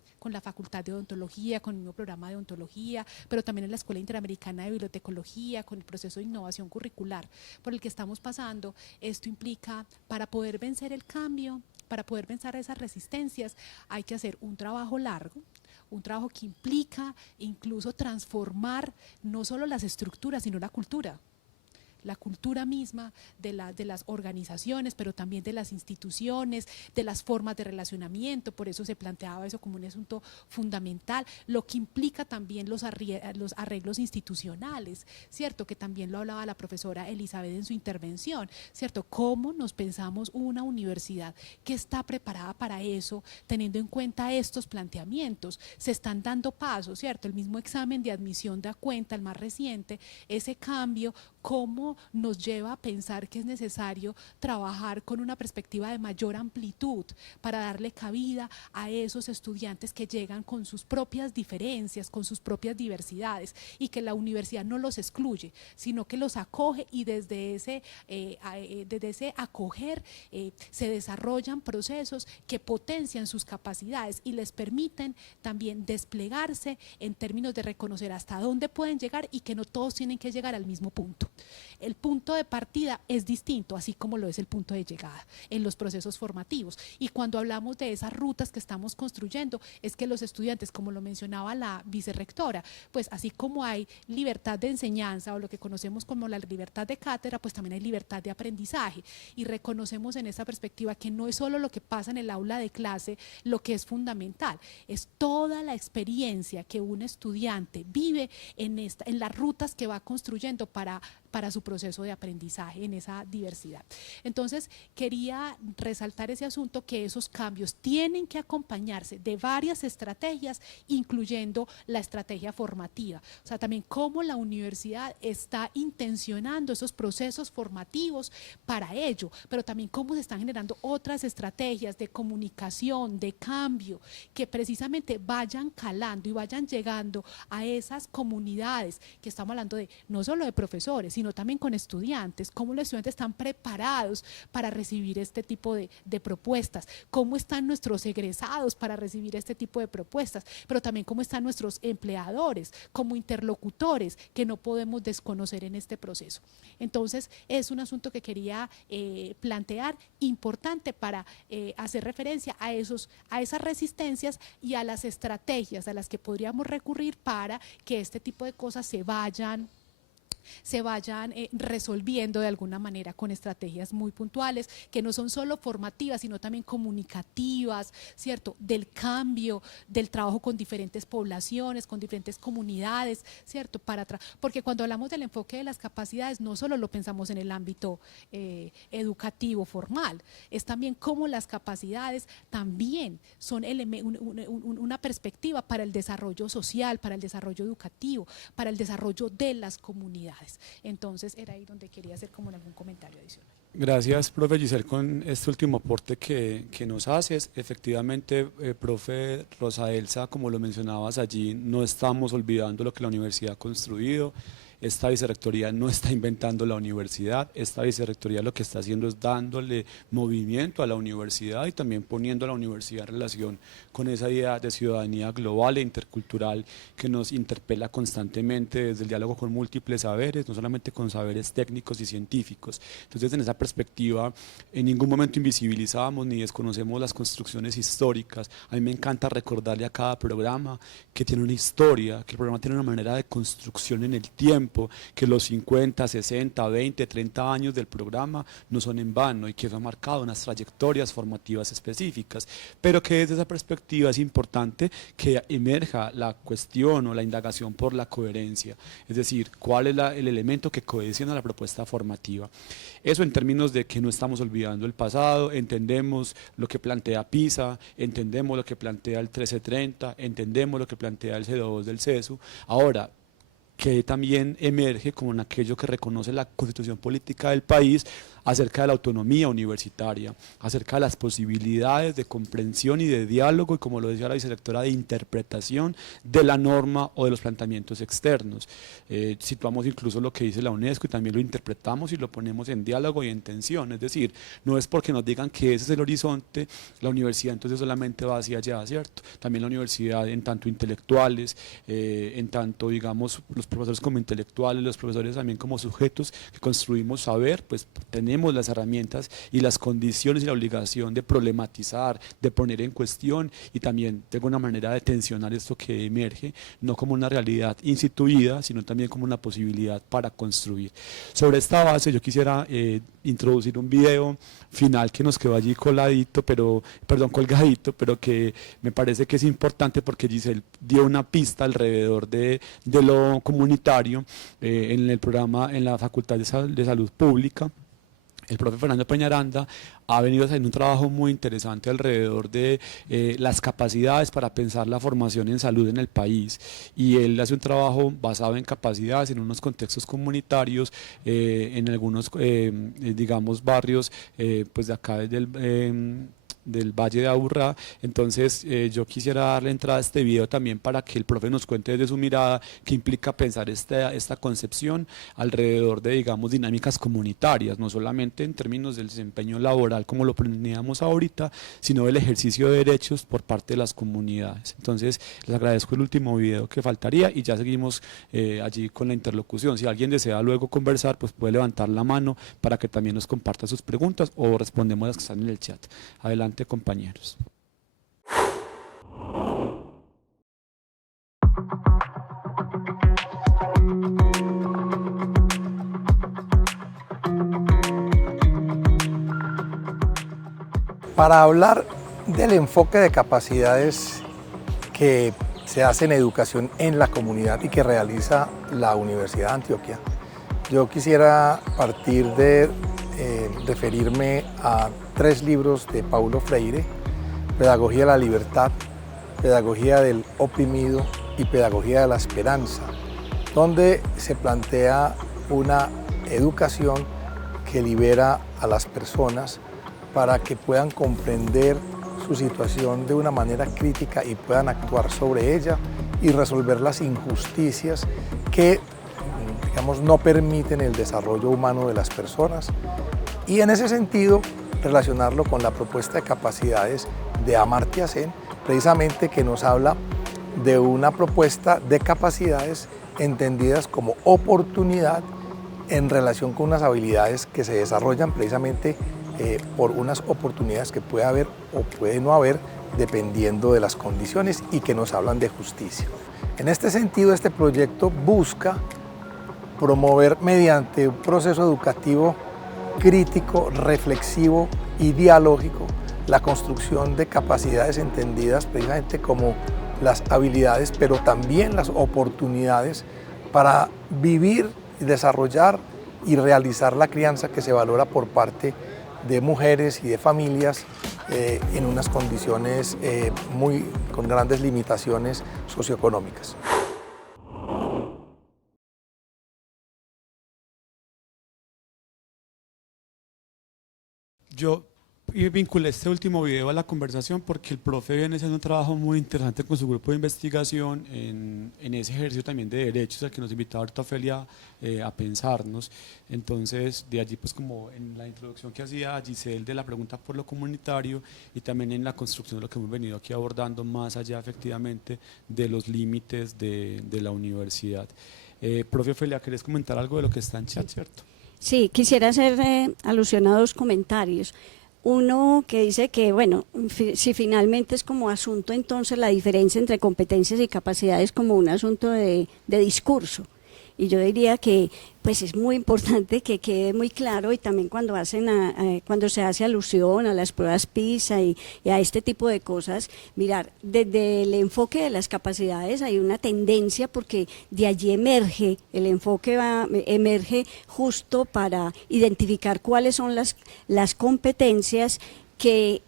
Facultad de Odontología, con el mismo programa de odontología, pero también en la Escuela Interamericana de Bibliotecología, con el proceso de innovación curricular por el que estamos pasando. Esto implica, para poder vencer el cambio, para poder vencer esas resistencias, hay que hacer un trabajo largo, un trabajo que implica incluso transformar no solo las estructuras, sino la cultura misma de las organizaciones, pero también de las instituciones, de las formas de relacionamiento. Por eso se planteaba eso como un asunto fundamental, lo que implica también los arreglos institucionales, ¿cierto? Que también lo hablaba la profesora Elizabeth en su intervención, ¿cierto? ¿Cómo nos pensamos una universidad que está preparada para eso, teniendo en cuenta estos planteamientos? Se están dando pasos, ¿cierto? El mismo examen de admisión da cuenta, el más reciente, ese cambio, cómo nos lleva a pensar que es necesario trabajar con una perspectiva de mayor amplitud para darle cabida a esos estudiantes que llegan con sus propias diferencias, con sus propias diversidades, y que la universidad no los excluye, sino que los acoge, y desde ese acoger se desarrollan procesos que potencian sus capacidades y les permiten también desplegarse en términos de reconocer hasta dónde pueden llegar y que no todos tienen que llegar al mismo punto. El punto de partida es distinto, así como lo es el punto de llegada en los procesos formativos. Y cuando hablamos de esas rutas que estamos construyendo, es que los estudiantes, como lo mencionaba la vicerrectora, pues así como hay libertad de enseñanza o lo que conocemos como la libertad de cátedra, pues también hay libertad de aprendizaje. Y reconocemos en esa perspectiva que no es solo lo que pasa en el aula de clase lo que es fundamental, es toda la experiencia que un estudiante vive en las rutas que va construyendo para su proceso de aprendizaje en esa diversidad. Entonces, quería resaltar ese asunto, que esos cambios tienen que acompañarse de varias estrategias, incluyendo la estrategia formativa. O sea, también cómo la universidad está intencionando esos procesos formativos para ello, pero también cómo se están generando otras estrategias de comunicación, de cambio, que precisamente vayan calando y vayan llegando a esas comunidades que estamos hablando de, no solo de profesores, sino también con estudiantes, cómo los estudiantes están preparados para recibir este tipo de propuestas, cómo están nuestros egresados para recibir este tipo de propuestas, pero también cómo están nuestros empleadores como interlocutores que no podemos desconocer en este proceso. Entonces, es un asunto que quería plantear, importante para hacer referencia a esas resistencias y a las estrategias a las que podríamos recurrir para que este tipo de cosas se vayan se vayan resolviendo de alguna manera con estrategias muy puntuales, que no son solo formativas, sino también comunicativas, ¿cierto? Del cambio, del trabajo con diferentes poblaciones, con diferentes comunidades, ¿cierto? Porque cuando hablamos del enfoque de las capacidades, no solo lo pensamos en el ámbito educativo formal, es también cómo las capacidades también son una perspectiva para el desarrollo social, para el desarrollo educativo, para el desarrollo de las comunidades. Entonces era ahí donde quería hacer como algún comentario adicional. Gracias, profe Giselle, con este último aporte que nos haces. Efectivamente, profe Rosa Elsa, como lo mencionabas allí, no estamos olvidando lo que la universidad ha construido. Esta vicerrectoría no está inventando la universidad, esta vicerrectoría lo que está haciendo es dándole movimiento a la universidad y también poniendo a la universidad en relación con esa idea de ciudadanía global e intercultural que nos interpela constantemente desde el diálogo con múltiples saberes, no solamente con saberes técnicos y científicos. Entonces, en esa perspectiva, en ningún momento invisibilizamos ni desconocemos las construcciones históricas. A mí me encanta recordarle a cada programa que tiene una historia, que el programa tiene una manera de construcción en el tiempo, que los 50, 60, 20, 30 años del programa no son en vano y que eso ha marcado unas trayectorias formativas específicas, pero que desde esa perspectiva es importante que emerja la cuestión o la indagación por la coherencia, es decir, cuál es el elemento que cohesiona la propuesta formativa. Eso en términos de que no estamos olvidando el pasado, entendemos lo que plantea PISA, entendemos lo que plantea el 1330, entendemos lo que plantea el CO2 del CESU. Ahora, que también emerge como en aquello que reconoce la Constitución Política del país acerca de la autonomía universitaria, acerca de las posibilidades de comprensión y de diálogo y, como lo decía la vicerectora, de interpretación de la norma o de los planteamientos externos. Situamos incluso lo que dice la UNESCO y también lo interpretamos y lo ponemos en diálogo y en tensión, es decir, no es porque nos digan que ese es el horizonte, la universidad entonces solamente va hacia allá, ¿cierto? También la universidad, en tanto intelectuales, en tanto, digamos, los profesores como intelectuales, los profesores también como sujetos que construimos saber, pues tenemos las herramientas y las condiciones y la obligación de problematizar, de poner en cuestión y también de alguna manera de tensionar esto que emerge, no como una realidad instituida, sino también como una posibilidad para construir. Sobre esta base yo quisiera introducir un video final que nos quedó allí colgadito, pero que me parece que es importante porque Giselle dio una pista alrededor de lo comunitario en el programa en la Facultad de Salud Pública. El profe Fernando Peñaranda ha venido haciendo un trabajo muy interesante alrededor de las capacidades para pensar la formación en salud en el país, y él hace un trabajo basado en capacidades en unos contextos comunitarios, en algunos digamos barrios pues de acá del Valle de Aburrá. Entonces yo quisiera darle entrada a este video también para que el profe nos cuente desde su mirada qué implica pensar esta concepción alrededor de, digamos, dinámicas comunitarias, no solamente en términos del desempeño laboral como lo planeamos ahorita, sino del ejercicio de derechos por parte de las comunidades. Entonces les agradezco el último video que faltaría y ya seguimos allí con la interlocución. Si alguien desea luego conversar, pues puede levantar la mano para que también nos comparta sus preguntas o respondemos a las que están en el chat. Adelante, compañeros. Para hablar del enfoque de capacidades que se hace en educación en la comunidad y que realiza la Universidad de Antioquia, yo quisiera partir de referirme a 3 libros de Paulo Freire: Pedagogía de la Libertad, Pedagogía del Oprimido y Pedagogía de la Esperanza, donde se plantea una educación que libera a las personas para que puedan comprender su situación de una manera crítica y puedan actuar sobre ella y resolver las injusticias que, digamos, no permiten el desarrollo humano de las personas. Y en ese sentido, relacionarlo con la propuesta de capacidades de Amartya Sen, precisamente, que nos habla de una propuesta de capacidades entendidas como oportunidad en relación con unas habilidades que se desarrollan precisamente por unas oportunidades que puede haber o puede no haber dependiendo de las condiciones, y que nos hablan de justicia. En este sentido, este proyecto busca promover mediante un proceso educativo crítico, reflexivo y dialógico la construcción de capacidades entendidas precisamente como las habilidades, pero también las oportunidades para vivir, desarrollar y realizar la crianza que se valora por parte de mujeres y de familias en unas condiciones con grandes limitaciones socioeconómicas. Yo vinculé este último video a la conversación porque el profe viene haciendo un trabajo muy interesante con su grupo de investigación en ese ejercicio también de derechos al que nos invitaba ahorita Ofelia a pensarnos. Entonces, de allí, pues como en la introducción que hacía Giselle de la pregunta por lo comunitario y también en la construcción de lo que hemos venido aquí abordando más allá efectivamente de los límites de la universidad. Profe Ofelia, ¿querés comentar algo de lo que está en chat, cierto? Sí, quisiera hacer alusión a dos comentarios. Uno que dice que, bueno, si finalmente es como asunto, entonces la diferencia entre competencias y capacidades como un asunto de discurso. Y yo diría que pues es muy importante que quede muy claro, y también cuando cuando se hace alusión a las pruebas PISA y a este tipo de cosas, mirar, desde el enfoque de las capacidades hay una tendencia, porque de allí emerge, el enfoque emerge justo para identificar cuáles son las competencias que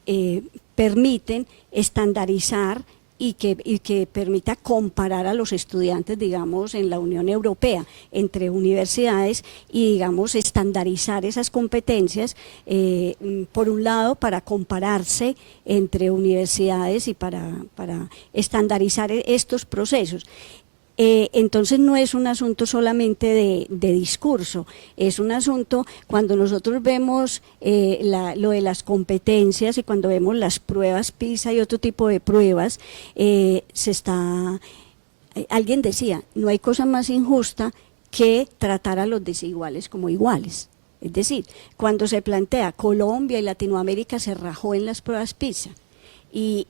permiten estandarizar y que permita comparar a los estudiantes, digamos, en la Unión Europea, entre universidades, y, digamos, estandarizar esas competencias, por un lado, para compararse entre universidades y para estandarizar estos procesos. Entonces no es un asunto solamente de discurso, es un asunto cuando nosotros vemos lo de las competencias y cuando vemos las pruebas PISA y otro tipo de pruebas, alguien decía, no hay cosa más injusta que tratar a los desiguales como iguales. Es decir, cuando se plantea Colombia y Latinoamérica se rajó en las pruebas PISA, y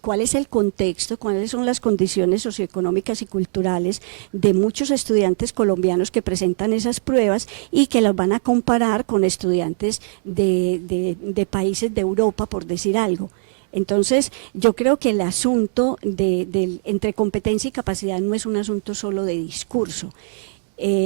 cuál es el contexto, cuáles son las condiciones socioeconómicas y culturales de muchos estudiantes colombianos que presentan esas pruebas y que las van a comparar con estudiantes de países de Europa, por decir algo. Entonces, yo creo que el asunto entre competencia y capacidad no es un asunto solo de discurso.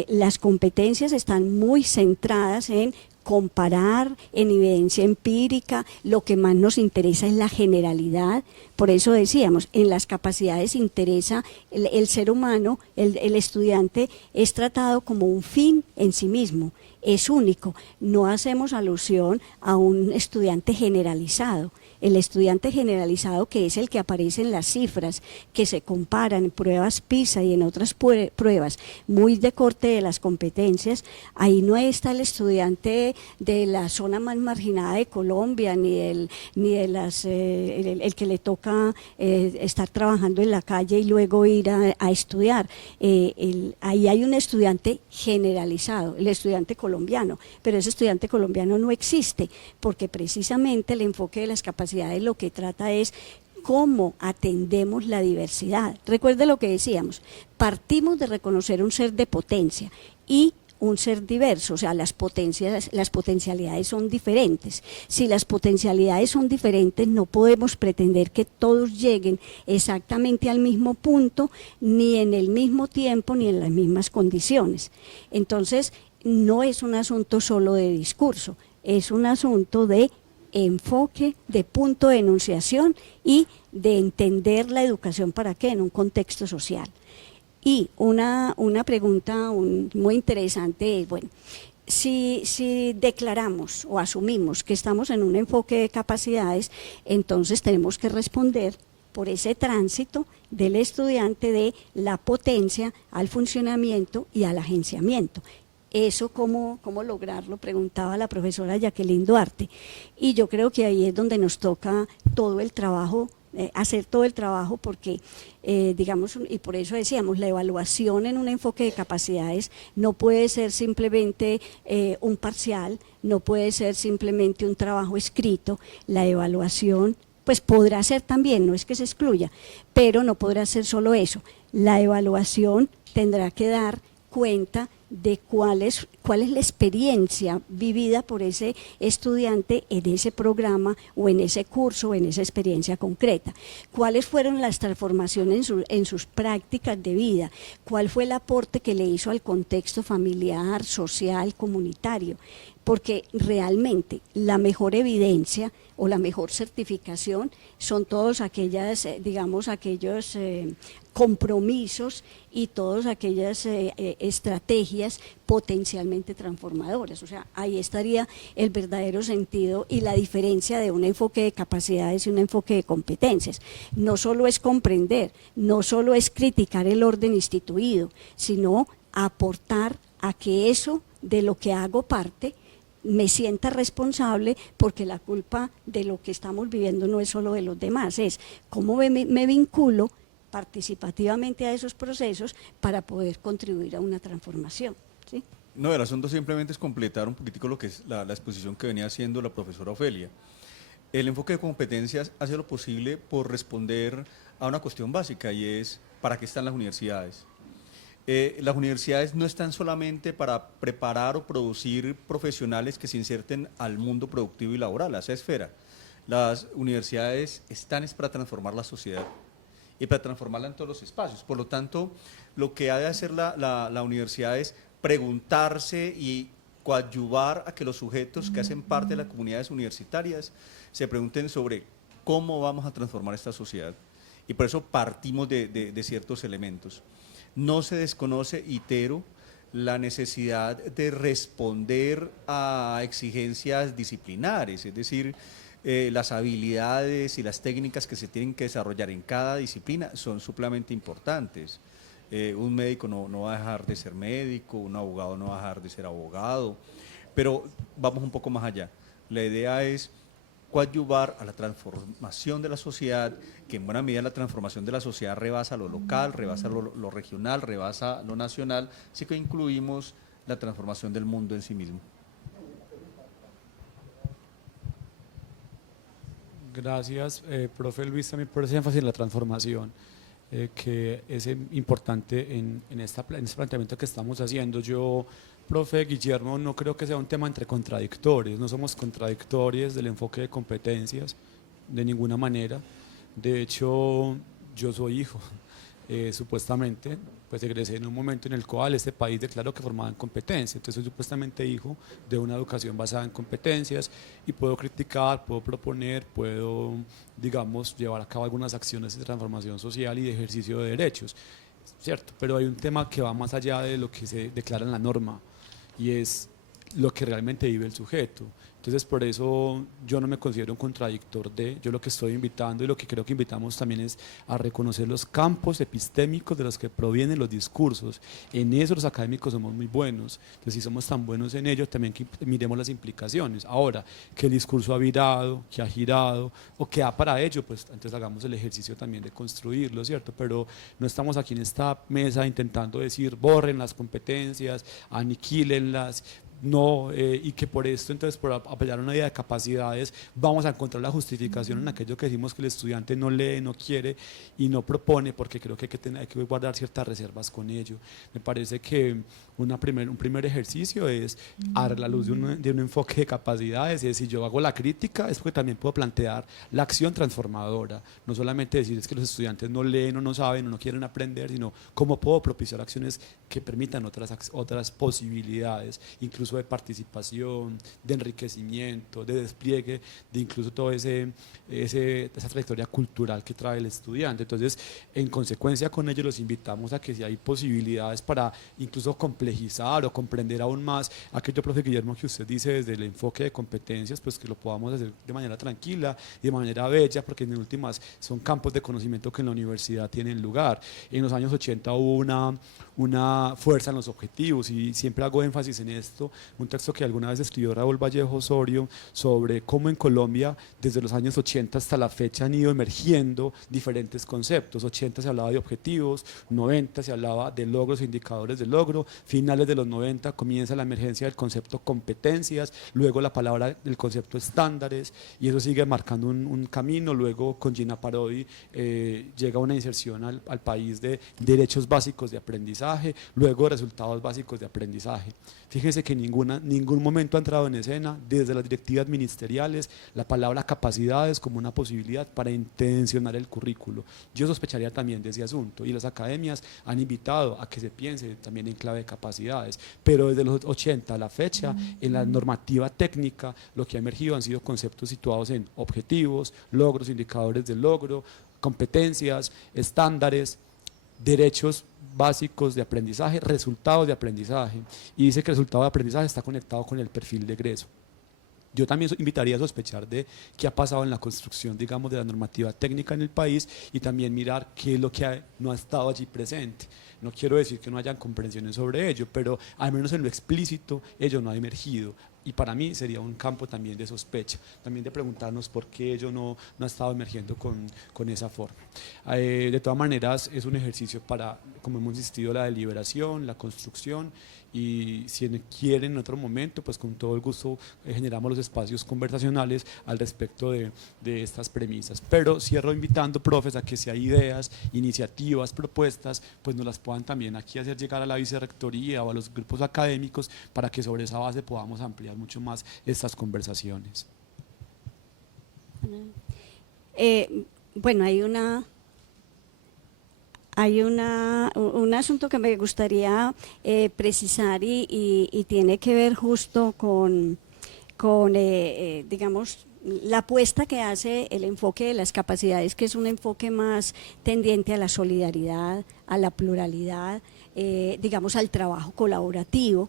Las competencias están muy centradas en comparar, en evidencia empírica. Lo que más nos interesa es la generalidad. Por eso decíamos, en las capacidades interesa el ser humano, el estudiante es tratado como un fin en sí mismo, es único. No hacemos alusión a un estudiante generalizado. El estudiante generalizado, que es el que aparece en las cifras que se comparan en pruebas PISA y en otras pruebas muy de corte de las competencias, ahí no está el estudiante de la zona más marginada de Colombia, ni el que le toca estar trabajando en la calle y luego ir a estudiar. Ahí hay un estudiante generalizado, el estudiante colombiano, pero ese estudiante colombiano no existe, porque precisamente el enfoque de las capacidades lo que trata es cómo atendemos la diversidad. Recuerde lo que decíamos, partimos de reconocer un ser de potencia y un ser diverso, o sea, las potencialidades son diferentes. Si las potencialidades son diferentes, no podemos pretender que todos lleguen exactamente al mismo punto, ni en el mismo tiempo, ni en las mismas condiciones. Entonces, no es un asunto solo de discurso, es un asunto de enfoque, de punto de enunciación y de entender la educación para qué en un contexto social. Y una pregunta muy interesante es, bueno, si declaramos o asumimos que estamos en un enfoque de capacidades, entonces tenemos que responder por ese tránsito del estudiante de la potencia al funcionamiento y al agenciamiento. Eso, ¿cómo lograrlo?, preguntaba la profesora Jacqueline Duarte. Y yo creo que ahí es donde nos toca todo el trabajo, hacer todo el trabajo, porque, digamos, y por eso decíamos, la evaluación en un enfoque de capacidades no puede ser simplemente un parcial, no puede ser simplemente un trabajo escrito. La evaluación pues podrá ser también, no es que se excluya, pero no podrá ser solo eso. La evaluación tendrá que dar cuenta de cuál es la experiencia vivida por ese estudiante en ese programa o en ese curso o en esa experiencia concreta. Cuáles fueron las transformaciones en sus prácticas de vida, cuál fue el aporte que le hizo al contexto familiar, social, comunitario, porque realmente la mejor evidencia o la mejor certificación son todos aquellas, digamos, aquellos compromisos y todas aquellas estrategias potencialmente transformadoras. O sea, ahí estaría el verdadero sentido y la diferencia de un enfoque de capacidades y un enfoque de competencias. No solo es comprender, no solo es criticar el orden instituido, sino aportar a que eso de lo que hago parte me sienta responsable, porque la culpa de lo que estamos viviendo no es solo de los demás, es cómo me vinculo participativamente a esos procesos para poder contribuir a una transformación, ¿sí? No, el asunto simplemente es completar un poquitico lo que es la exposición que venía haciendo la profesora Ofelia. El enfoque de competencias hace lo posible por responder a una cuestión básica, y es ¿para qué están las universidades? Las universidades no están solamente para preparar o producir profesionales que se inserten al mundo productivo y laboral, a esa esfera. Las universidades están para transformar la sociedad y para transformarla en todos los espacios. Por lo tanto, lo que ha de hacer la universidad es preguntarse y coadyuvar a que los sujetos que hacen parte de las comunidades universitarias se pregunten sobre cómo vamos a transformar esta sociedad. Y por eso partimos de ciertos elementos. No se desconoce, itero, la necesidad de responder a exigencias disciplinares, es decir, las habilidades y las técnicas que se tienen que desarrollar en cada disciplina son supremamente importantes. Un médico no va a dejar de ser médico, un abogado no va a dejar de ser abogado, pero vamos un poco más allá. La idea es coadyuvar a la transformación de la sociedad, que en buena medida la transformación de la sociedad rebasa lo local, rebasa lo regional, rebasa lo nacional, así que incluimos la transformación del mundo en sí mismo. Gracias, profe Luis, también por ese énfasis en la transformación, que es importante en este planteamiento que estamos haciendo. Yo, profe Guillermo, no creo que sea un tema entre contradictorios, no somos contradictorios del enfoque de competencias de ninguna manera. De hecho, yo soy hijo, supuestamente, pues egresé en un momento en el cual este país declaró que formaba en competencia, entonces soy supuestamente hijo de una educación basada en competencias y puedo criticar, puedo proponer, puedo, digamos, llevar a cabo algunas acciones de transformación social y de ejercicio de derechos, ¿cierto? Pero hay un tema que va más allá de lo que se declara en la norma, y es lo que realmente vive el sujeto. Entonces, por eso yo no me considero un contradictor yo lo que estoy invitando y lo que creo que invitamos también es a reconocer los campos epistémicos de los que provienen los discursos. En eso los académicos somos muy buenos, entonces si somos tan buenos en ello, también que miremos las implicaciones. Ahora, que el discurso ha virado, que ha girado o que ha para ello, pues entonces hagamos el ejercicio también de construirlo, ¿cierto? Pero no estamos aquí en esta mesa intentando decir borren las competencias, aniquílenlas, no, y que por esto, entonces, por apelar a una idea de capacidades, vamos a encontrar la justificación en aquello que decimos que el estudiante no lee, no quiere y no propone, porque creo que hay que guardar ciertas reservas con ello. Me parece que un primer ejercicio es, a la luz de un enfoque de capacidades, es si yo hago la crítica, es porque también puedo plantear la acción transformadora, no solamente decir es que los estudiantes no leen o no saben o no quieren aprender, sino cómo puedo propiciar acciones que permitan otras posibilidades, incluso de participación, de enriquecimiento, de despliegue, de incluso toda esa trayectoria cultural que trae el estudiante. Entonces, en consecuencia con ello, los invitamos a que si hay posibilidades para incluso complejizar o comprender aún más aquello, profe Guillermo, que usted dice desde el enfoque de competencias, pues que lo podamos hacer de manera tranquila y de manera bella, porque en últimas son campos de conocimiento que en la universidad tienen lugar. En los años 80 hubo una fuerza en los objetivos, y siempre hago énfasis en esto, un texto que alguna vez escribió Raúl Vallejo Osorio sobre cómo en Colombia desde los años 80 hasta la fecha han ido emergiendo diferentes conceptos. 80 se hablaba de objetivos, 90 se hablaba de logros e indicadores de logro, finales de los 90 comienza la emergencia del concepto competencias, luego la palabra del concepto estándares, y eso sigue marcando un camino. Luego con Gina Parodi llega una inserción al país de derechos básicos de aprendizaje, luego resultados básicos de aprendizaje. Fíjense que ningún momento ha entrado en escena desde las directivas ministeriales la palabra capacidades como una posibilidad para intencionar el currículo. Yo sospecharía también de ese asunto, y las academias han invitado a que se piense también en clave de capacidades, pero desde los 80 a la fecha, en la normativa técnica, lo que ha emergido han sido conceptos situados en objetivos, logros, indicadores de logro, competencias, estándares, derechos básicos de aprendizaje, resultados de aprendizaje, y dice que el resultado de aprendizaje está conectado con el perfil de egreso. Yo también invitaría a sospechar de qué ha pasado en la construcción, digamos, de la normativa técnica en el país, y también mirar qué es lo que no ha estado allí presente. No quiero decir que no hayan comprensiones sobre ello, pero al menos en lo explícito ello no ha emergido. Y para mí sería un campo también de sospecha, también de preguntarnos por qué ello no ha estado emergiendo con esa forma. De todas maneras, es un ejercicio para, como hemos insistido, la deliberación, la construcción, y si quieren en otro momento, pues con todo el gusto generamos los espacios conversacionales al respecto de estas premisas. Pero cierro invitando, profes, a que si hay ideas, iniciativas, propuestas, pues nos las puedan también aquí hacer llegar a la vicerrectoría o a los grupos académicos, para que sobre esa base podamos ampliar mucho más estas conversaciones. Bueno, hay un asunto que me gustaría precisar, y tiene que ver justo con digamos, la apuesta que hace el enfoque de las capacidades, que es un enfoque más tendiente a la solidaridad, a la pluralidad, digamos, al trabajo colaborativo.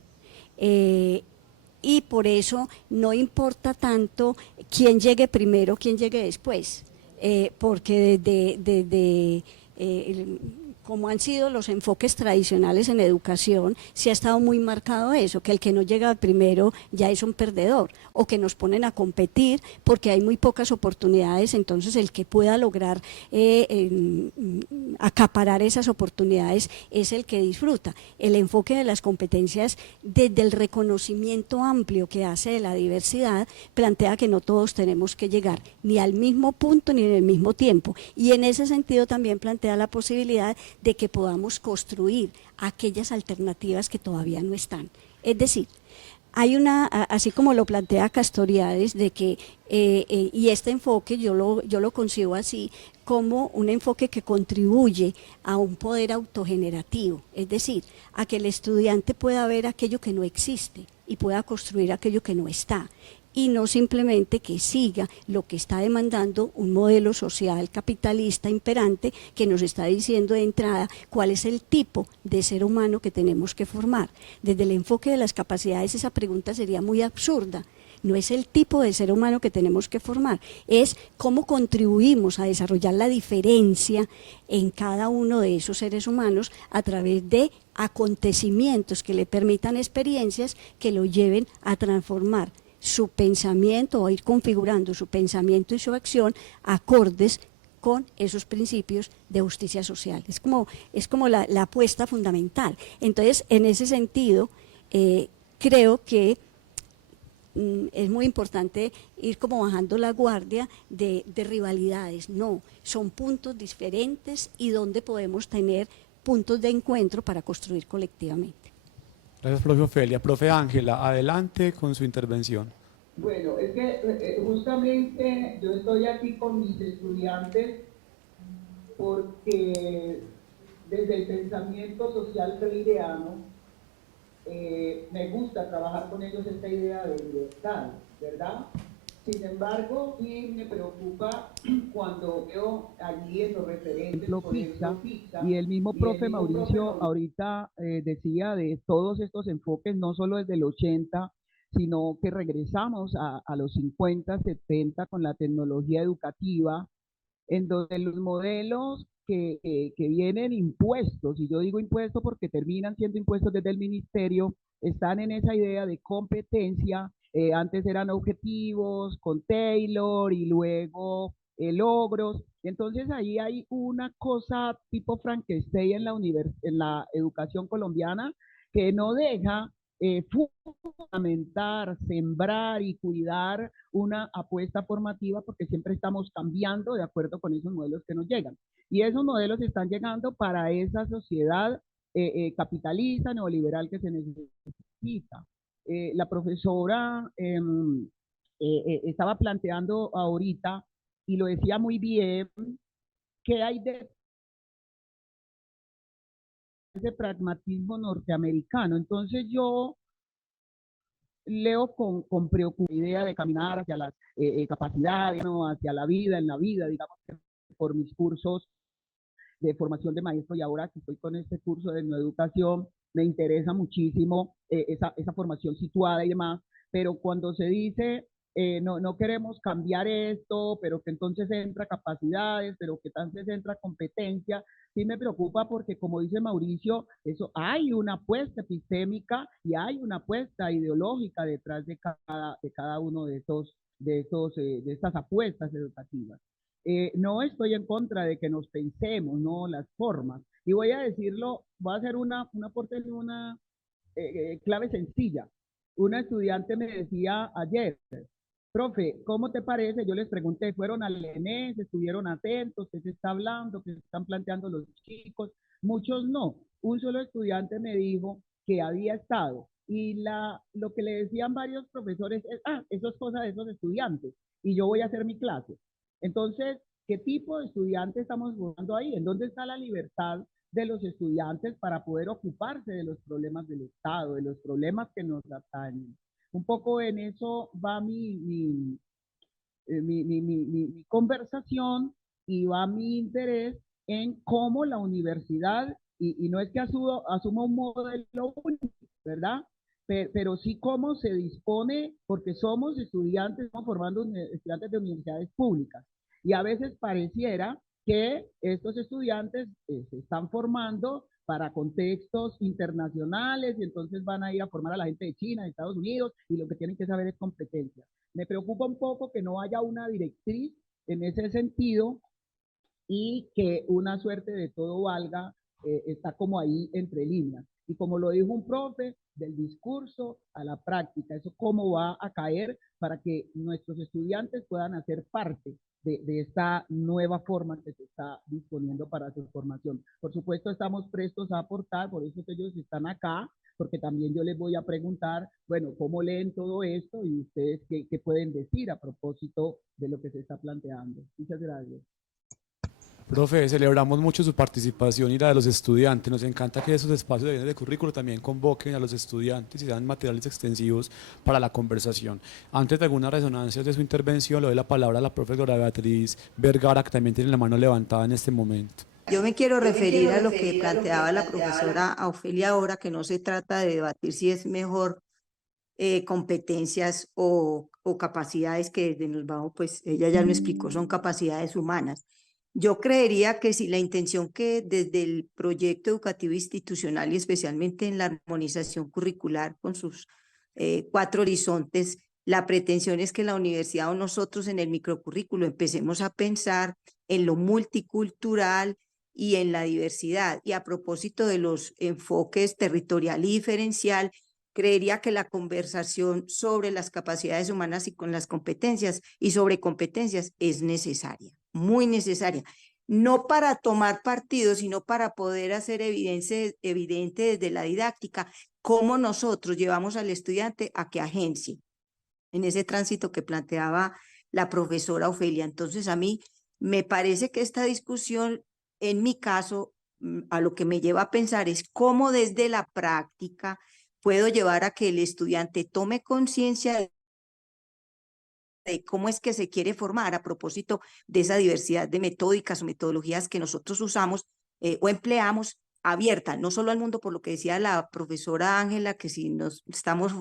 Y por eso no importa tanto quién llegue primero, quién llegue después, porque desde como han sido los enfoques tradicionales en educación, se ha estado muy marcado eso, que el que no llega primero ya es un perdedor, o que nos ponen a competir porque hay muy pocas oportunidades, entonces el que pueda lograr acaparar esas oportunidades es el que disfruta. El enfoque de las competencias, desde el reconocimiento amplio que hace de la diversidad, plantea que no todos tenemos que llegar ni al mismo punto ni en el mismo tiempo, y en ese sentido también plantea la posibilidad de que podamos construir aquellas alternativas que todavía no están. Es decir, hay así como lo plantea Castoriadis, de que, y este enfoque yo lo concibo así, como un enfoque que contribuye a un poder autogenerativo, es decir, a que el estudiante pueda ver aquello que no existe y pueda construir aquello que no está, y no simplemente que siga lo que está demandando un modelo social capitalista imperante, que nos está diciendo de entrada cuál es el tipo de ser humano que tenemos que formar. Desde el enfoque de las capacidades, esa pregunta sería muy absurda. No es el tipo de ser humano que tenemos que formar, es cómo contribuimos a desarrollar la diferencia en cada uno de esos seres humanos a través de acontecimientos que le permitan experiencias que lo lleven a transformar su pensamiento, o ir configurando su pensamiento y su acción acordes con esos principios de justicia social. Es como la apuesta fundamental. Entonces, en ese sentido, creo que es muy importante ir como bajando la guardia de rivalidades. No, son puntos diferentes, y donde podemos tener puntos de encuentro para construir colectivamente. Gracias, profe Ofelia. Profe Ángela, adelante con su intervención. Bueno, es que justamente yo estoy aquí con mis estudiantes porque desde el pensamiento social freireano me gusta trabajar con ellos esta idea de libertad, ¿verdad? Sin embargo, sí me preocupa cuando veo allí en los referentes, por ejemplo, PISA, y el mismo profe Mauricio ahorita decía de todos estos enfoques, no solo desde el 80, sino que regresamos a los 50, 70 con la tecnología educativa, en donde los modelos que vienen impuestos, y yo digo impuestos porque terminan siendo impuestos desde el ministerio, están en esa idea de competencia. Antes eran objetivos con Taylor y luego logros. Entonces ahí hay una cosa tipo Frankenstein en la educación colombiana que no deja fundamentar, sembrar y cuidar una apuesta formativa porque siempre estamos cambiando de acuerdo con esos modelos que nos llegan. Y esos modelos están llegando para esa sociedad capitalista, neoliberal que se necesita. La profesora estaba planteando ahorita, y lo decía muy bien, que hay de ese pragmatismo norteamericano. Entonces yo leo con preocupación la idea de caminar hacia las capacidades, ¿no? Hacia la vida, en la vida, digamos, por mis cursos de formación de maestro y ahora que estoy con este curso de educación, me interesa muchísimo esa formación situada y demás, pero cuando se dice no queremos cambiar esto, pero que entonces entra capacidades, pero que entonces entra competencia, sí me preocupa porque como dice Mauricio, eso hay una apuesta epistémica y hay una apuesta ideológica detrás de cada uno de estas apuestas educativas. No estoy en contra de que nos pensemos, ¿no? Las formas. Y voy a decirlo, voy a hacer un aporte en una clave sencilla. Una estudiante me decía ayer, profe, ¿cómo te parece? Yo les pregunté, ¿fueron al ENES? ¿Estuvieron atentos? ¿Qué se está hablando? ¿Qué se están planteando los chicos? Muchos no. Un solo estudiante me dijo que había estado. Y lo que le decían varios profesores es, eso es cosa de esos estudiantes. Y yo voy a hacer mi clase. Entonces, ¿qué tipo de estudiante estamos buscando ahí? ¿En dónde está la libertad de los estudiantes para poder ocuparse de los problemas del Estado, de los problemas que nos atañen? Un poco en eso va mi conversación y va mi interés en cómo la universidad, y no es que asuma un modelo único, ¿verdad? Pero sí cómo se dispone, porque somos estudiantes, estamos formando estudiantes de universidades públicas. Y a veces pareciera que estos estudiantes se están formando para contextos internacionales y entonces van a ir a formar a la gente de China, de Estados Unidos, y lo que tienen que saber es competencia. Me preocupa un poco que no haya una directriz en ese sentido y que una suerte de todo valga está como ahí entre líneas. Y como lo dijo un profe, del discurso a la práctica, eso cómo va a caer para que nuestros estudiantes puedan hacer parte de esta nueva forma que se está disponiendo para su formación. Por supuesto, estamos prestos a aportar, por eso que ellos están acá, porque también yo les voy a preguntar, bueno, ¿cómo leen todo esto? Y ustedes, ¿qué pueden decir a propósito de lo que se está planteando? Muchas gracias. Profe, celebramos mucho su participación y la de los estudiantes. Nos encanta que esos espacios de bienes de currículo también convoquen a los estudiantes y sean materiales extensivos para la conversación. Antes de alguna resonancia de su intervención, le doy la palabra a la profesora Beatriz Vergara, que también tiene la mano levantada en este momento. Yo me quiero referir a lo que planteaba la profesora Ofelia ahora, que no se trata de debatir si es mejor competencias o capacidades que desde nos vamos, pues ella ya lo explicó, son capacidades humanas. Yo creería que si la intención que desde el proyecto educativo institucional y especialmente en la armonización curricular con sus 4 horizontes, la pretensión es que la universidad o nosotros en el microcurrículo empecemos a pensar en lo multicultural y en la diversidad. Y a propósito de los enfoques territorial y diferencial, creería que la conversación sobre las capacidades humanas y con las competencias y sobre competencias es necesaria, muy necesaria. No para tomar partido, sino para poder hacer evidente desde la didáctica cómo nosotros llevamos al estudiante a que agencie en ese tránsito que planteaba la profesora Ofelia. Entonces, a mí me parece que esta discusión, en mi caso, a lo que me lleva a pensar es cómo desde la práctica puedo llevar a que el estudiante tome conciencia de cómo es que se quiere formar a propósito de esa diversidad de metódicas o metodologías que nosotros usamos o empleamos, abierta, no solo al mundo, por lo que decía la profesora Ángela, que si nos estamos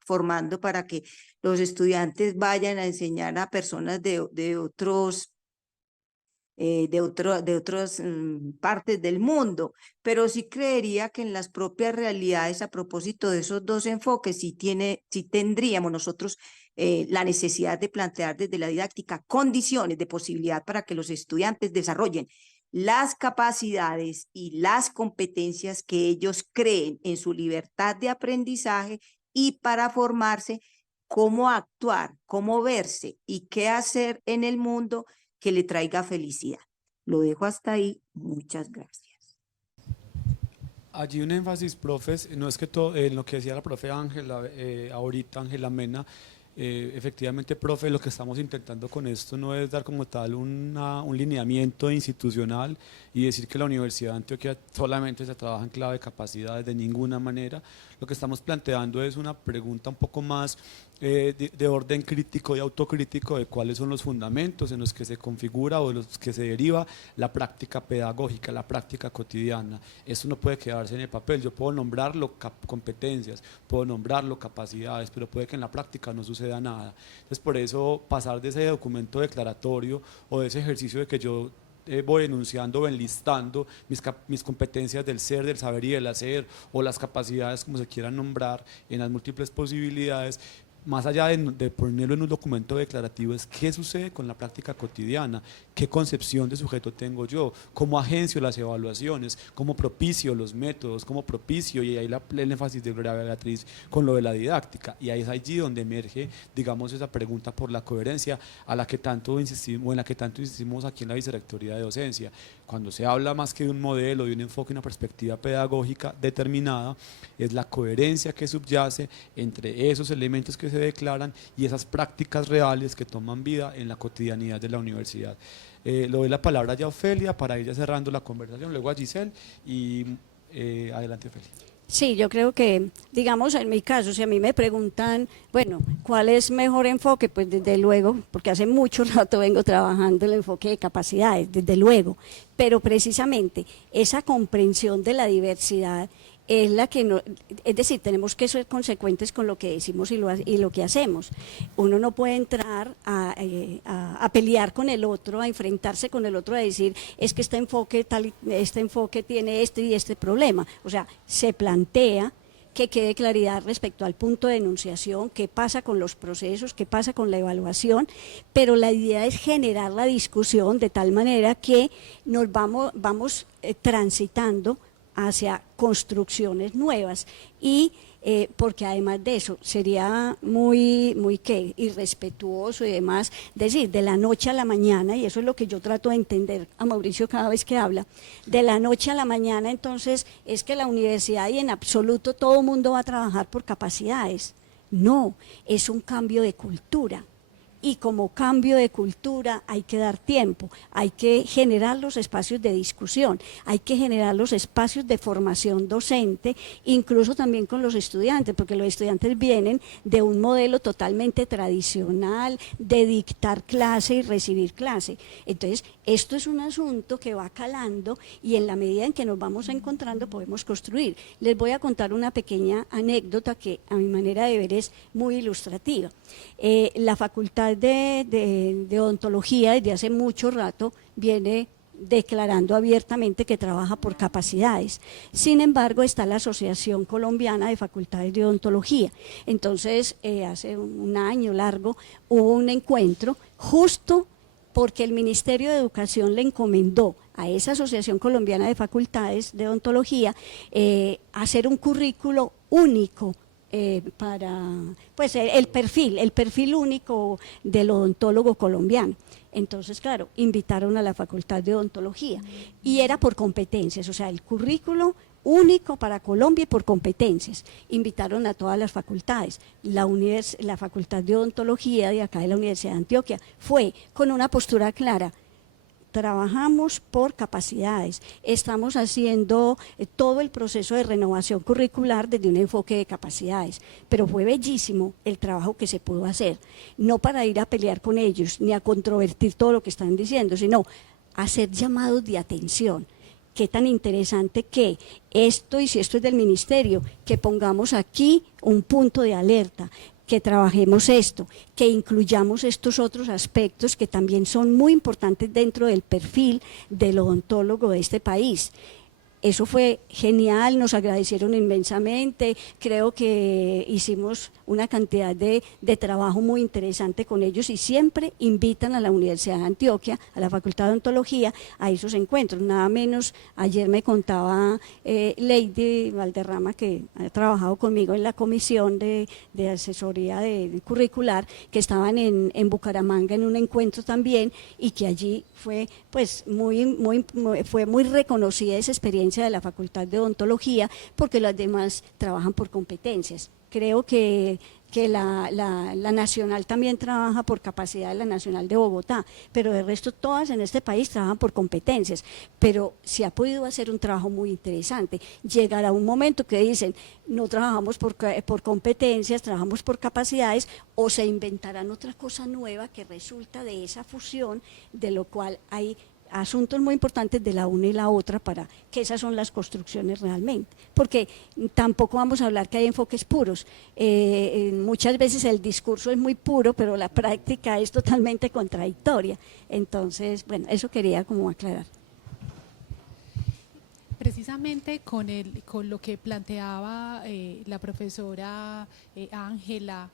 formando para que los estudiantes vayan a enseñar a personas de de otras partes del mundo, pero sí creería que en las propias realidades, a propósito de esos dos enfoques, sí tendríamos nosotros la necesidad de plantear desde la didáctica condiciones de posibilidad para que los estudiantes desarrollen las capacidades y las competencias que ellos creen en su libertad de aprendizaje y para formarse cómo actuar, cómo verse y qué hacer en el mundo que le traiga felicidad. Lo dejo hasta ahí. Muchas gracias. Allí un énfasis, profes, no es que todo, en lo que decía la profe Ángela, ahorita Ángela Mena, efectivamente, profe, lo que estamos intentando con esto no es dar como tal un lineamiento institucional y decir que la Universidad de Antioquia solamente se trabaja en clave de capacidades, de ninguna manera. Lo que estamos planteando es una pregunta un poco más de orden crítico y autocrítico de cuáles son los fundamentos en los que se configura o de los que se deriva la práctica pedagógica, la práctica cotidiana. Esto no puede quedarse en el papel. Yo puedo nombrarlo competencias, puedo nombrarlo capacidades, pero puede que en la práctica no suceda nada. Entonces, por eso pasar de ese documento declaratorio o de ese ejercicio de que yo voy enunciando o enlistando mis competencias del ser, del saber y del hacer, o las capacidades, como se quieran nombrar, en las múltiples posibilidades, más allá de ponerlo en un documento declarativo, es qué sucede con la práctica cotidiana, qué concepción de sujeto tengo yo, cómo agencio las evaluaciones, cómo propicio los métodos, cómo propicio, y ahí el énfasis de Gloria Beatriz con lo de la didáctica, y ahí es allí donde emerge, digamos, esa pregunta por la coherencia a la que tanto insistimos, o en la que tanto insistimos aquí en la Vicerrectoría de Docencia. Cuando se habla más que de un modelo, de un enfoque, una perspectiva pedagógica determinada, es la coherencia que subyace entre esos elementos que se declaran y esas prácticas reales que toman vida en la cotidianidad de la universidad. Le doy la palabra ya a Ofelia para ir cerrando la conversación, luego a Giselle y adelante, Ofelia. Sí, yo creo que, digamos, en mi caso, si a mí me preguntan, bueno, ¿cuál es mejor enfoque? Pues desde luego, porque hace mucho rato vengo trabajando el enfoque de capacidades, desde luego, pero precisamente esa comprensión de la diversidad es la que no, es decir, tenemos que ser consecuentes con lo que decimos y lo que hacemos. Uno no puede entrar a pelear con el otro, a enfrentarse con el otro, a decir es que este enfoque tiene este y este problema. O sea, se plantea que quede claridad respecto al punto de enunciación, qué pasa con los procesos, qué pasa con la evaluación, pero la idea es generar la discusión de tal manera que nos vamos transitando hacia construcciones nuevas y porque además de eso sería muy irrespetuoso y demás decir de la noche a la mañana, y eso es lo que yo trato de entender a Mauricio cada vez que habla, de la noche a la mañana entonces es que la universidad y en absoluto todo el mundo va a trabajar por capacidades. No, es un cambio de cultura. Y como cambio de cultura hay que dar tiempo, hay que generar los espacios de discusión, hay que generar los espacios de formación docente, incluso también con los estudiantes, porque los estudiantes vienen de un modelo totalmente tradicional de dictar clase y recibir clase. Entonces, esto es un asunto que va calando y en la medida en que nos vamos encontrando podemos construir. Les voy a contar una pequeña anécdota que a mi manera de ver es muy ilustrativa. La Facultad de Odontología desde hace mucho rato viene declarando abiertamente que trabaja por capacidades. Sin embargo, está la Asociación Colombiana de Facultades de Odontología. Entonces, hace un año largo hubo un encuentro justo porque el Ministerio de Educación le encomendó a esa Asociación Colombiana de Facultades de Odontología hacer un currículo único para pues el perfil único del odontólogo colombiano. Entonces, claro, invitaron a la Facultad de Odontología y era por competencias, o sea, el currículo único para Colombia y por competencias. Invitaron a todas las facultades. La Facultad de Odontología de acá de la Universidad de Antioquia fue con una postura clara. Trabajamos por capacidades, estamos haciendo todo el proceso de renovación curricular desde un enfoque de capacidades, pero fue bellísimo el trabajo que se pudo hacer, no para ir a pelear con ellos ni a controvertir todo lo que están diciendo, sino hacer llamados de atención. Qué tan interesante que esto, y si esto es del ministerio, que pongamos aquí un punto de alerta. que trabajemos esto, que incluyamos estos otros aspectos que también son muy importantes dentro del perfil del odontólogo de este país. Eso fue genial, nos agradecieron inmensamente, creo que hicimos una cantidad de trabajo muy interesante con ellos y siempre invitan a la Universidad de Antioquia, a la Facultad de Odontología, a esos encuentros. Nada menos, ayer me contaba Lady Valderrama, que ha trabajado conmigo en la comisión de asesoría de curricular, que estaban en Bucaramanga en un encuentro también y que allí fue pues fue muy reconocida esa experiencia de la Facultad de Odontología porque las demás trabajan por competencias. Creo que la nacional también trabaja por capacidad de la nacional de Bogotá, pero de resto todas en este país trabajan por competencias, pero se ha podido hacer un trabajo muy interesante. Llegará un momento que dicen, no trabajamos por competencias, trabajamos por capacidades, o se inventarán otra cosa nueva que resulta de esa fusión, de lo cual hay asuntos muy importantes de la una y la otra para que esas son las construcciones realmente, porque tampoco vamos a hablar que hay enfoques puros, muchas veces el discurso es muy puro pero la práctica es totalmente contradictoria, entonces bueno, eso quería como aclarar. Precisamente con lo que planteaba la profesora Ángela,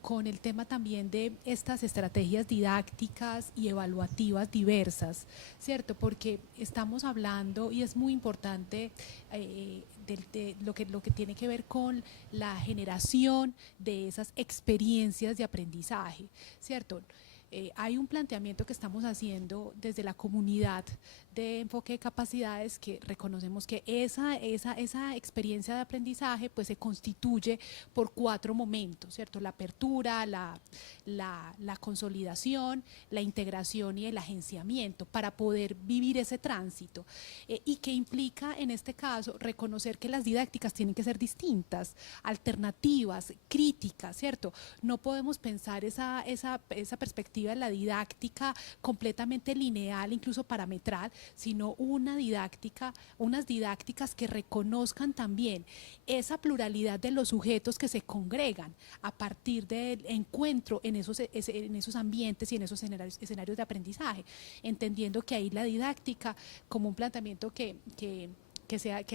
con el tema también de estas estrategias didácticas y evaluativas diversas, ¿cierto? Porque estamos hablando, y es muy importante, de lo que tiene que ver con la generación de esas experiencias de aprendizaje, ¿cierto? Hay un planteamiento que estamos haciendo desde la comunidad de enfoque de capacidades que reconocemos que esa experiencia de aprendizaje pues se constituye por 4 momentos, ¿cierto? La apertura, la consolidación, la integración y el agenciamiento para poder vivir ese tránsito y que implica en este caso reconocer que las didácticas tienen que ser distintas, alternativas, críticas, ¿cierto? No podemos pensar esa perspectiva de la didáctica completamente lineal, incluso parametral, sino unas didácticas que reconozcan también esa pluralidad de los sujetos que se congregan a partir del encuentro en esos ambientes y en esos escenarios de aprendizaje, entendiendo que ahí la didáctica, como un planteamiento que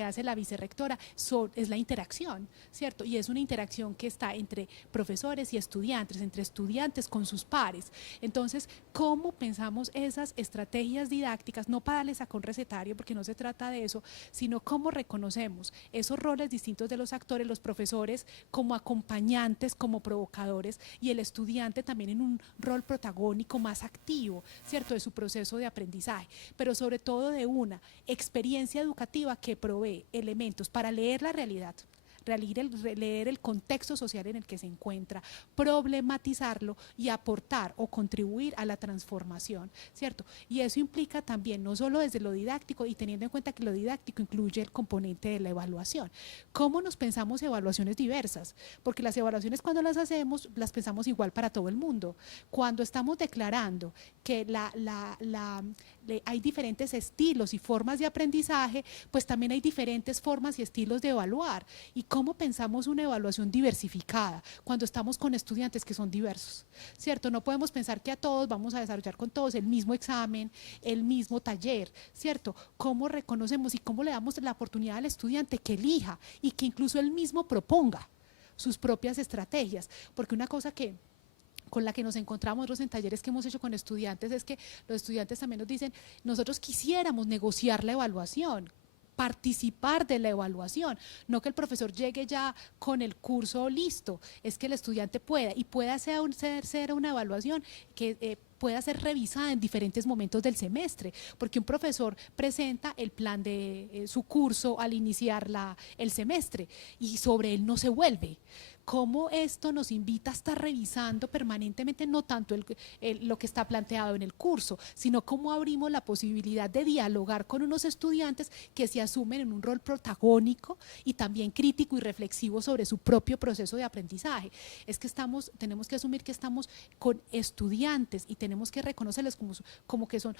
hace la vicerrectora, es la interacción, ¿cierto? Y es una interacción que está entre profesores y estudiantes, entre estudiantes con sus pares. Entonces, ¿cómo pensamos esas estrategias didácticas? No para darles a un recetario, porque no se trata de eso, sino cómo reconocemos esos roles distintos de los actores, los profesores como acompañantes, como provocadores, y el estudiante también en un rol protagónico más activo, ¿cierto? De su proceso de aprendizaje, pero sobre todo de una experiencia educativa que provee elementos para leer la realidad, leer el contexto social en el que se encuentra, problematizarlo y aportar o contribuir a la transformación, ¿cierto? Y eso implica también, no solo desde lo didáctico y teniendo en cuenta que lo didáctico incluye el componente de la evaluación. ¿Cómo nos pensamos evaluaciones diversas? Porque las evaluaciones cuando las hacemos, las pensamos igual para todo el mundo. Cuando estamos declarando que hay diferentes estilos y formas de aprendizaje, pues también hay diferentes formas y estilos de evaluar. ¿Y cómo pensamos una evaluación diversificada cuando estamos con estudiantes que son diversos? ¿Cierto? No podemos pensar que a todos vamos a desarrollar con todos el mismo examen, el mismo taller, ¿cierto? ¿Cómo reconocemos y cómo le damos la oportunidad al estudiante que elija y que incluso él mismo proponga sus propias estrategias? Porque una cosa con la que nos encontramos nosotros en talleres que hemos hecho con estudiantes es que los estudiantes también nos dicen, nosotros quisiéramos negociar la evaluación, participar de la evaluación, no que el profesor llegue ya con el curso listo, es que el estudiante pueda ser una evaluación que pueda ser revisada en diferentes momentos del semestre, porque un profesor presenta el plan de su curso al iniciar el semestre y sobre él no se vuelve. Cómo esto nos invita a estar revisando permanentemente no tanto lo que está planteado en el curso, sino cómo abrimos la posibilidad de dialogar con unos estudiantes que se asumen en un rol protagónico y también crítico y reflexivo sobre su propio proceso de aprendizaje. Es que tenemos que asumir que estamos con estudiantes y tenemos que reconocerles como que son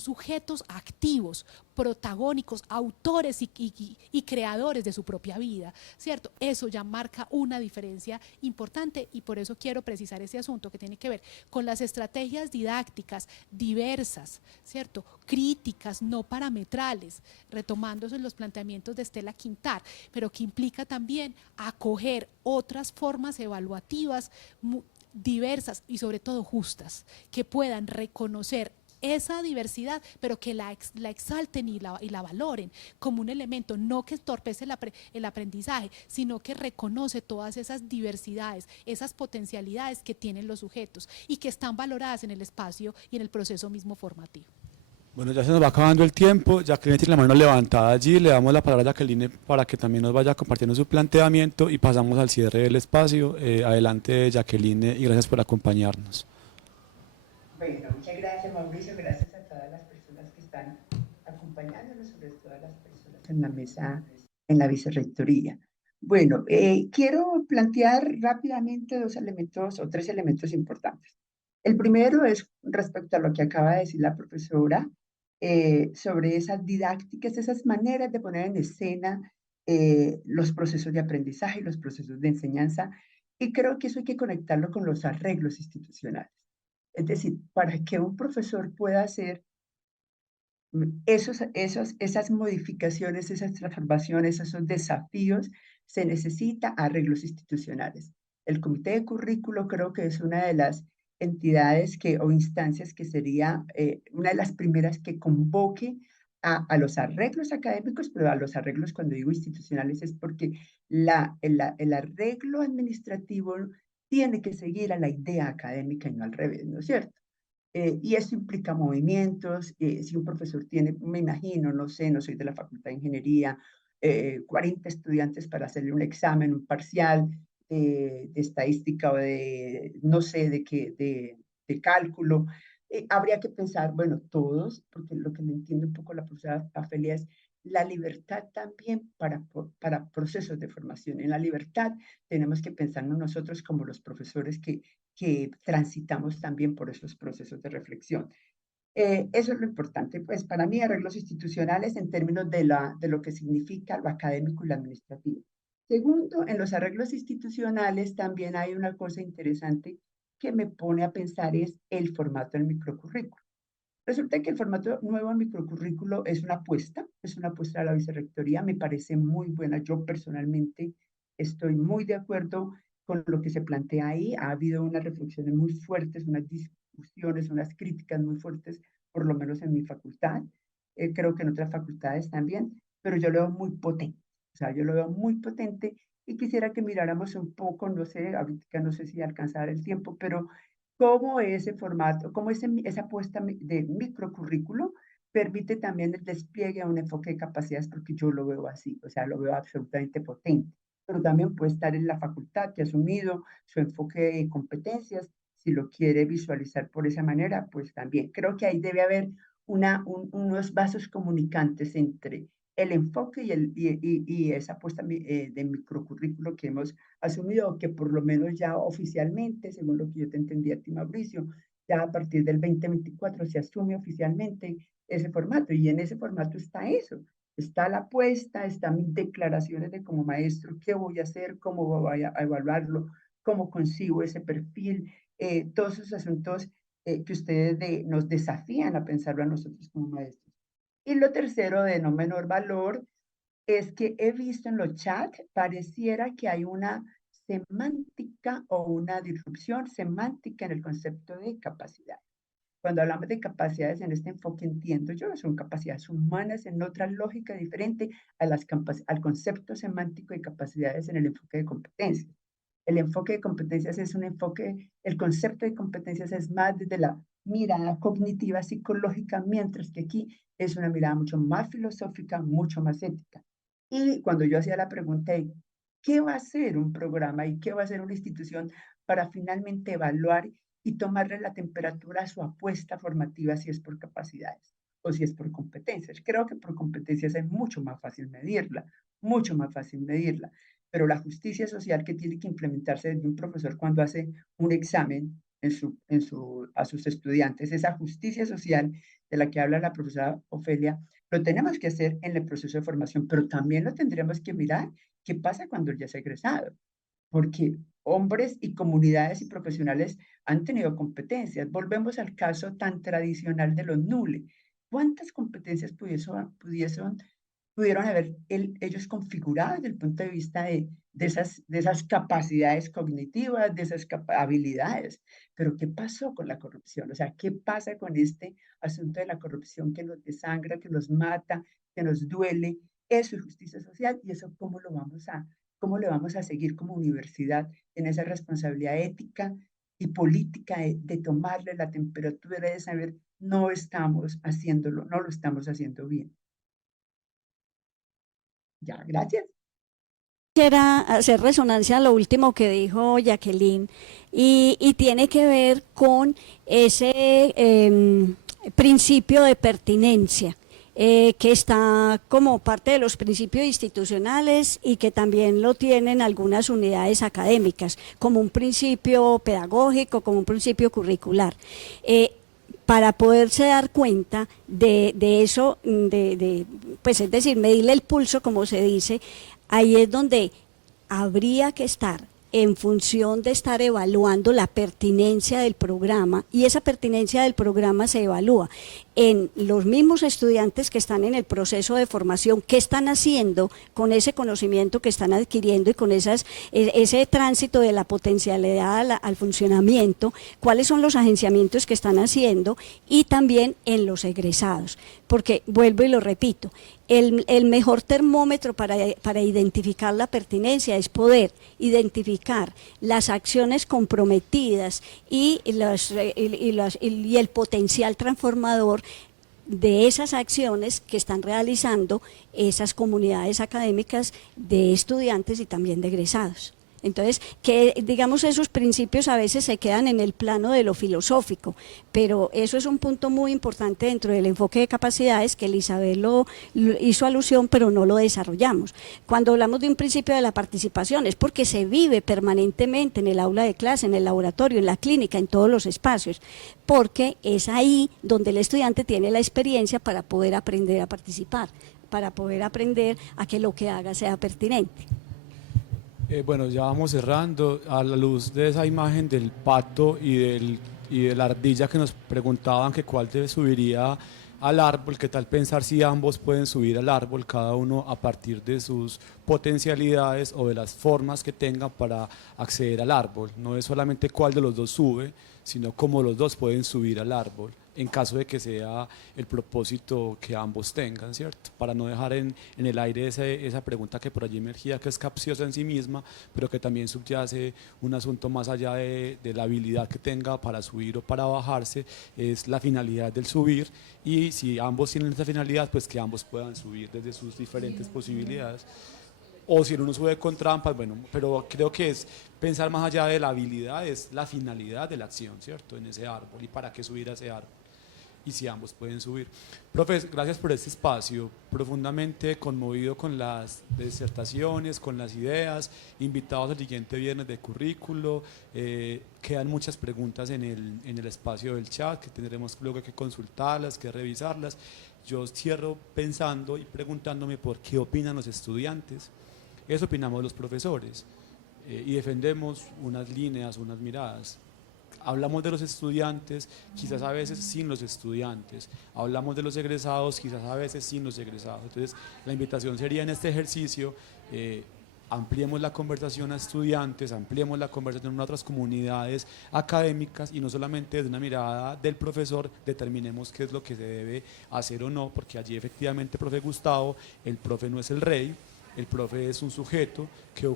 sujetos activos, protagónicos, autores y creadores de su propia vida, ¿cierto? Eso ya marca una diferencia diferencia importante, y por eso quiero precisar ese asunto que tiene que ver con las estrategias didácticas diversas, ¿cierto? Críticas, no parametrales, retomándose los planteamientos de Estela Quintar, pero que implica también acoger otras formas evaluativas diversas y sobre todo justas, que puedan reconocer esa diversidad, pero que la exalten y la valoren como un elemento, no que entorpece el aprendizaje, sino que reconoce todas esas diversidades, esas potencialidades que tienen los sujetos y que están valoradas en el espacio y en el proceso mismo formativo. Bueno, ya se nos va acabando el tiempo. Jacqueline tiene la mano levantada allí. Le damos la palabra a Jacqueline para que también nos vaya compartiendo su planteamiento y pasamos al cierre del espacio. Adelante, Jacqueline, y gracias por acompañarnos. Bueno, muchas gracias, Mauricio. Gracias a todas las personas que están acompañándonos, sobre todo a las personas en la mesa, en la vicerrectoría. Bueno, quiero plantear rápidamente dos elementos o tres elementos importantes. El primero es respecto a lo que acaba de decir la profesora sobre esas didácticas, esas maneras de poner en escena los procesos de aprendizaje y los procesos de enseñanza, y creo que eso hay que conectarlo con los arreglos institucionales. Es decir, para que un profesor pueda hacer esas modificaciones, esas transformaciones, esos desafíos, se necesita arreglos institucionales. El comité de currículo creo que es una de las entidades o instancias que sería una de las primeras que convoque a los arreglos académicos, pero a los arreglos, cuando digo institucionales, es porque el arreglo administrativo tiene que seguir a la idea académica y no al revés, ¿no es cierto? Y eso implica movimientos. Si un profesor tiene, me imagino, no sé, no soy de la Facultad de Ingeniería, 40 estudiantes para hacerle un examen, un parcial de estadística o de, no sé, de cálculo, habría que pensar, bueno, todos, porque lo que me entiende un poco la profesora Afelia es la libertad también para procesos de formación. En la libertad tenemos que pensarnos nosotros como los profesores que transitamos también por esos procesos de reflexión. Eso es lo importante, pues para mí arreglos institucionales en términos de lo que significa lo académico y lo administrativo. Segundo, en los arreglos institucionales también hay una cosa interesante que me pone a pensar, es el formato del microcurrículo. Resulta que el formato nuevo del microcurrículo es una apuesta de la vicerrectoría, me parece muy buena. Yo personalmente estoy muy de acuerdo con lo que se plantea ahí. Ha habido unas reflexiones muy fuertes, unas discusiones, unas críticas muy fuertes, por lo menos en mi facultad. Creo que en otras facultades también, pero yo lo veo muy potente. O sea, yo lo veo muy potente y quisiera que miráramos un poco, no sé, ahorita no sé si alcanzar el tiempo, pero cómo ese formato, cómo esa apuesta de microcurrículo permite también el despliegue a un enfoque de capacidades, porque yo lo veo así, o sea, lo veo absolutamente potente. Pero también puede estar en la facultad que ha asumido su enfoque de competencias, si lo quiere visualizar por esa manera, pues también. Creo que ahí debe haber unos vasos comunicantes entre el enfoque y esa apuesta de microcurrículo que hemos asumido, que por lo menos ya oficialmente, según lo que yo te entendí a ti, Mauricio, ya a partir del 2024 se asume oficialmente ese formato, y en ese formato está eso. Está la apuesta, están mis declaraciones de como maestro, qué voy a hacer, cómo voy a evaluarlo, cómo consigo ese perfil, todos esos asuntos que ustedes nos desafían a pensarlo a nosotros como maestros. Y lo tercero, de no menor valor, es que he visto en los chats, pareciera que hay una semántica o una disrupción semántica en el concepto de capacidad. Cuando hablamos de capacidades en este enfoque, entiendo yo, son capacidades humanas en otra lógica diferente al concepto semántico de capacidades en el enfoque de competencias. El enfoque de competencias es un enfoque, el concepto de competencias es más desde la mirada cognitiva, psicológica, mientras que aquí es una mirada mucho más filosófica, mucho más ética. Y cuando yo hacía la pregunta de qué va a ser un programa y qué va a ser una institución para finalmente evaluar y tomarle la temperatura a su apuesta formativa, si es por capacidades o si es por competencias. Creo que por competencias es mucho más fácil medirla, mucho más fácil medirla. Pero la justicia social que tiene que implementarse desde un profesor cuando hace un examen a sus estudiantes, esa justicia social de la que habla la profesora Ofelia, lo tenemos que hacer en el proceso de formación, pero también lo tendremos que mirar qué pasa cuando ya es egresado. porque hombres y comunidades y profesionales han tenido competencias. Volvemos al caso tan tradicional de los NULE. ¿Cuántas competencias pudieron haber ellos configurado desde el punto de vista de esas capacidades cognitivas, de esas habilidades? Pero ¿qué pasó con la corrupción? O sea, ¿qué pasa con este asunto de la corrupción que nos desangra, que nos mata, que nos duele? Eso es justicia social, y eso cómo le vamos a seguir como universidad en esa responsabilidad ética y política de tomarle la temperatura, de saber no estamos haciéndolo, no lo estamos haciendo bien. Ya, gracias. Quiera hacer resonancia a lo último que dijo Jacqueline y tiene que ver con ese principio de pertinencia. Que está como parte de los principios institucionales y que también lo tienen algunas unidades académicas, como un principio pedagógico, como un principio curricular. Para poderse dar cuenta de eso, pues es decir, medirle el pulso, como se dice, ahí es donde habría que estar en función de estar evaluando la pertinencia del programa, y esa pertinencia del programa se evalúa en los mismos estudiantes que están en el proceso de formación, qué están haciendo con ese conocimiento que están adquiriendo y con ese tránsito de la potencialidad al funcionamiento, cuáles son los agenciamientos que están haciendo, y también en los egresados, porque vuelvo y lo repito, el mejor termómetro para identificar la pertinencia es poder identificar las acciones comprometidas y el potencial transformador de esas acciones que están realizando esas comunidades académicas de estudiantes y también de egresados. Entonces, que digamos esos principios a veces se quedan en el plano de lo filosófico, pero eso es un punto muy importante dentro del enfoque de capacidades que Elizabeth lo hizo alusión, pero no lo desarrollamos. Cuando hablamos de un principio de la participación es porque se vive permanentemente en el aula de clase, en el laboratorio, en la clínica, en todos los espacios, porque es ahí donde el estudiante tiene la experiencia para poder aprender a participar, para poder aprender a que lo que haga sea pertinente. Bueno, ya vamos cerrando. A la luz de esa imagen del pato y de la ardilla que nos preguntaban que cuál subiría al árbol, qué tal pensar si ambos pueden subir al árbol, cada uno a partir de sus potencialidades o de las formas que tengan para acceder al árbol. No es solamente cuál de los dos sube, sino cómo los dos pueden subir al árbol, en caso de que sea el propósito que ambos tengan, ¿cierto? Para no dejar en el aire esa pregunta que por allí emergía, que es capciosa en sí misma, pero que también subyace un asunto más allá de la habilidad que tenga para subir o para bajarse, es la finalidad del subir, y si ambos tienen esa finalidad, pues que ambos puedan subir desde sus diferentes posibilidades. O si uno sube con trampas, bueno, pero creo que es pensar más allá de la habilidad, es la finalidad de la acción, ¿cierto? En ese árbol, y para qué subir a ese árbol, y si ambos pueden subir. Profe, gracias por este espacio, profundamente conmovido con las disertaciones, con las ideas, invitados al siguiente viernes de currículo, quedan muchas preguntas en el espacio del chat, que tendremos luego que consultarlas, que revisarlas. Yo cierro pensando y preguntándome por qué opinan los estudiantes. Eso opinamos los profesores, y defendemos unas líneas, unas miradas. Hablamos de los estudiantes, quizás a veces sin los estudiantes. Hablamos de los egresados, quizás a veces sin los egresados. Entonces, la invitación sería en este ejercicio, ampliemos la conversación a estudiantes, ampliemos la conversación a otras comunidades académicas, y no solamente desde una mirada del profesor determinemos qué es lo que se debe hacer o no, porque allí efectivamente, profe Gustavo, el profe no es el rey, el profe es un sujeto que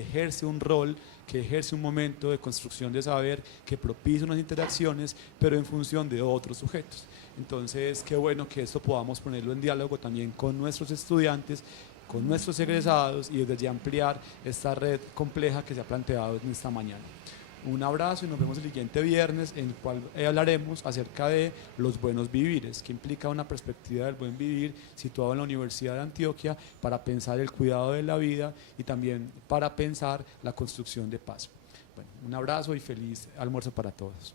ejerce un rol, que ejerce un momento de construcción de saber, que propicia unas interacciones, pero en función de otros sujetos. Entonces, qué bueno que esto podamos ponerlo en diálogo también con nuestros estudiantes, con nuestros egresados, y desde allí ampliar esta red compleja que se ha planteado en esta mañana. Un abrazo y nos vemos el siguiente viernes, en el cual hablaremos acerca de los buenos vivires, que implica una perspectiva del buen vivir situado en la Universidad de Antioquia para pensar el cuidado de la vida y también para pensar la construcción de paz. Bueno, un abrazo y feliz almuerzo para todos.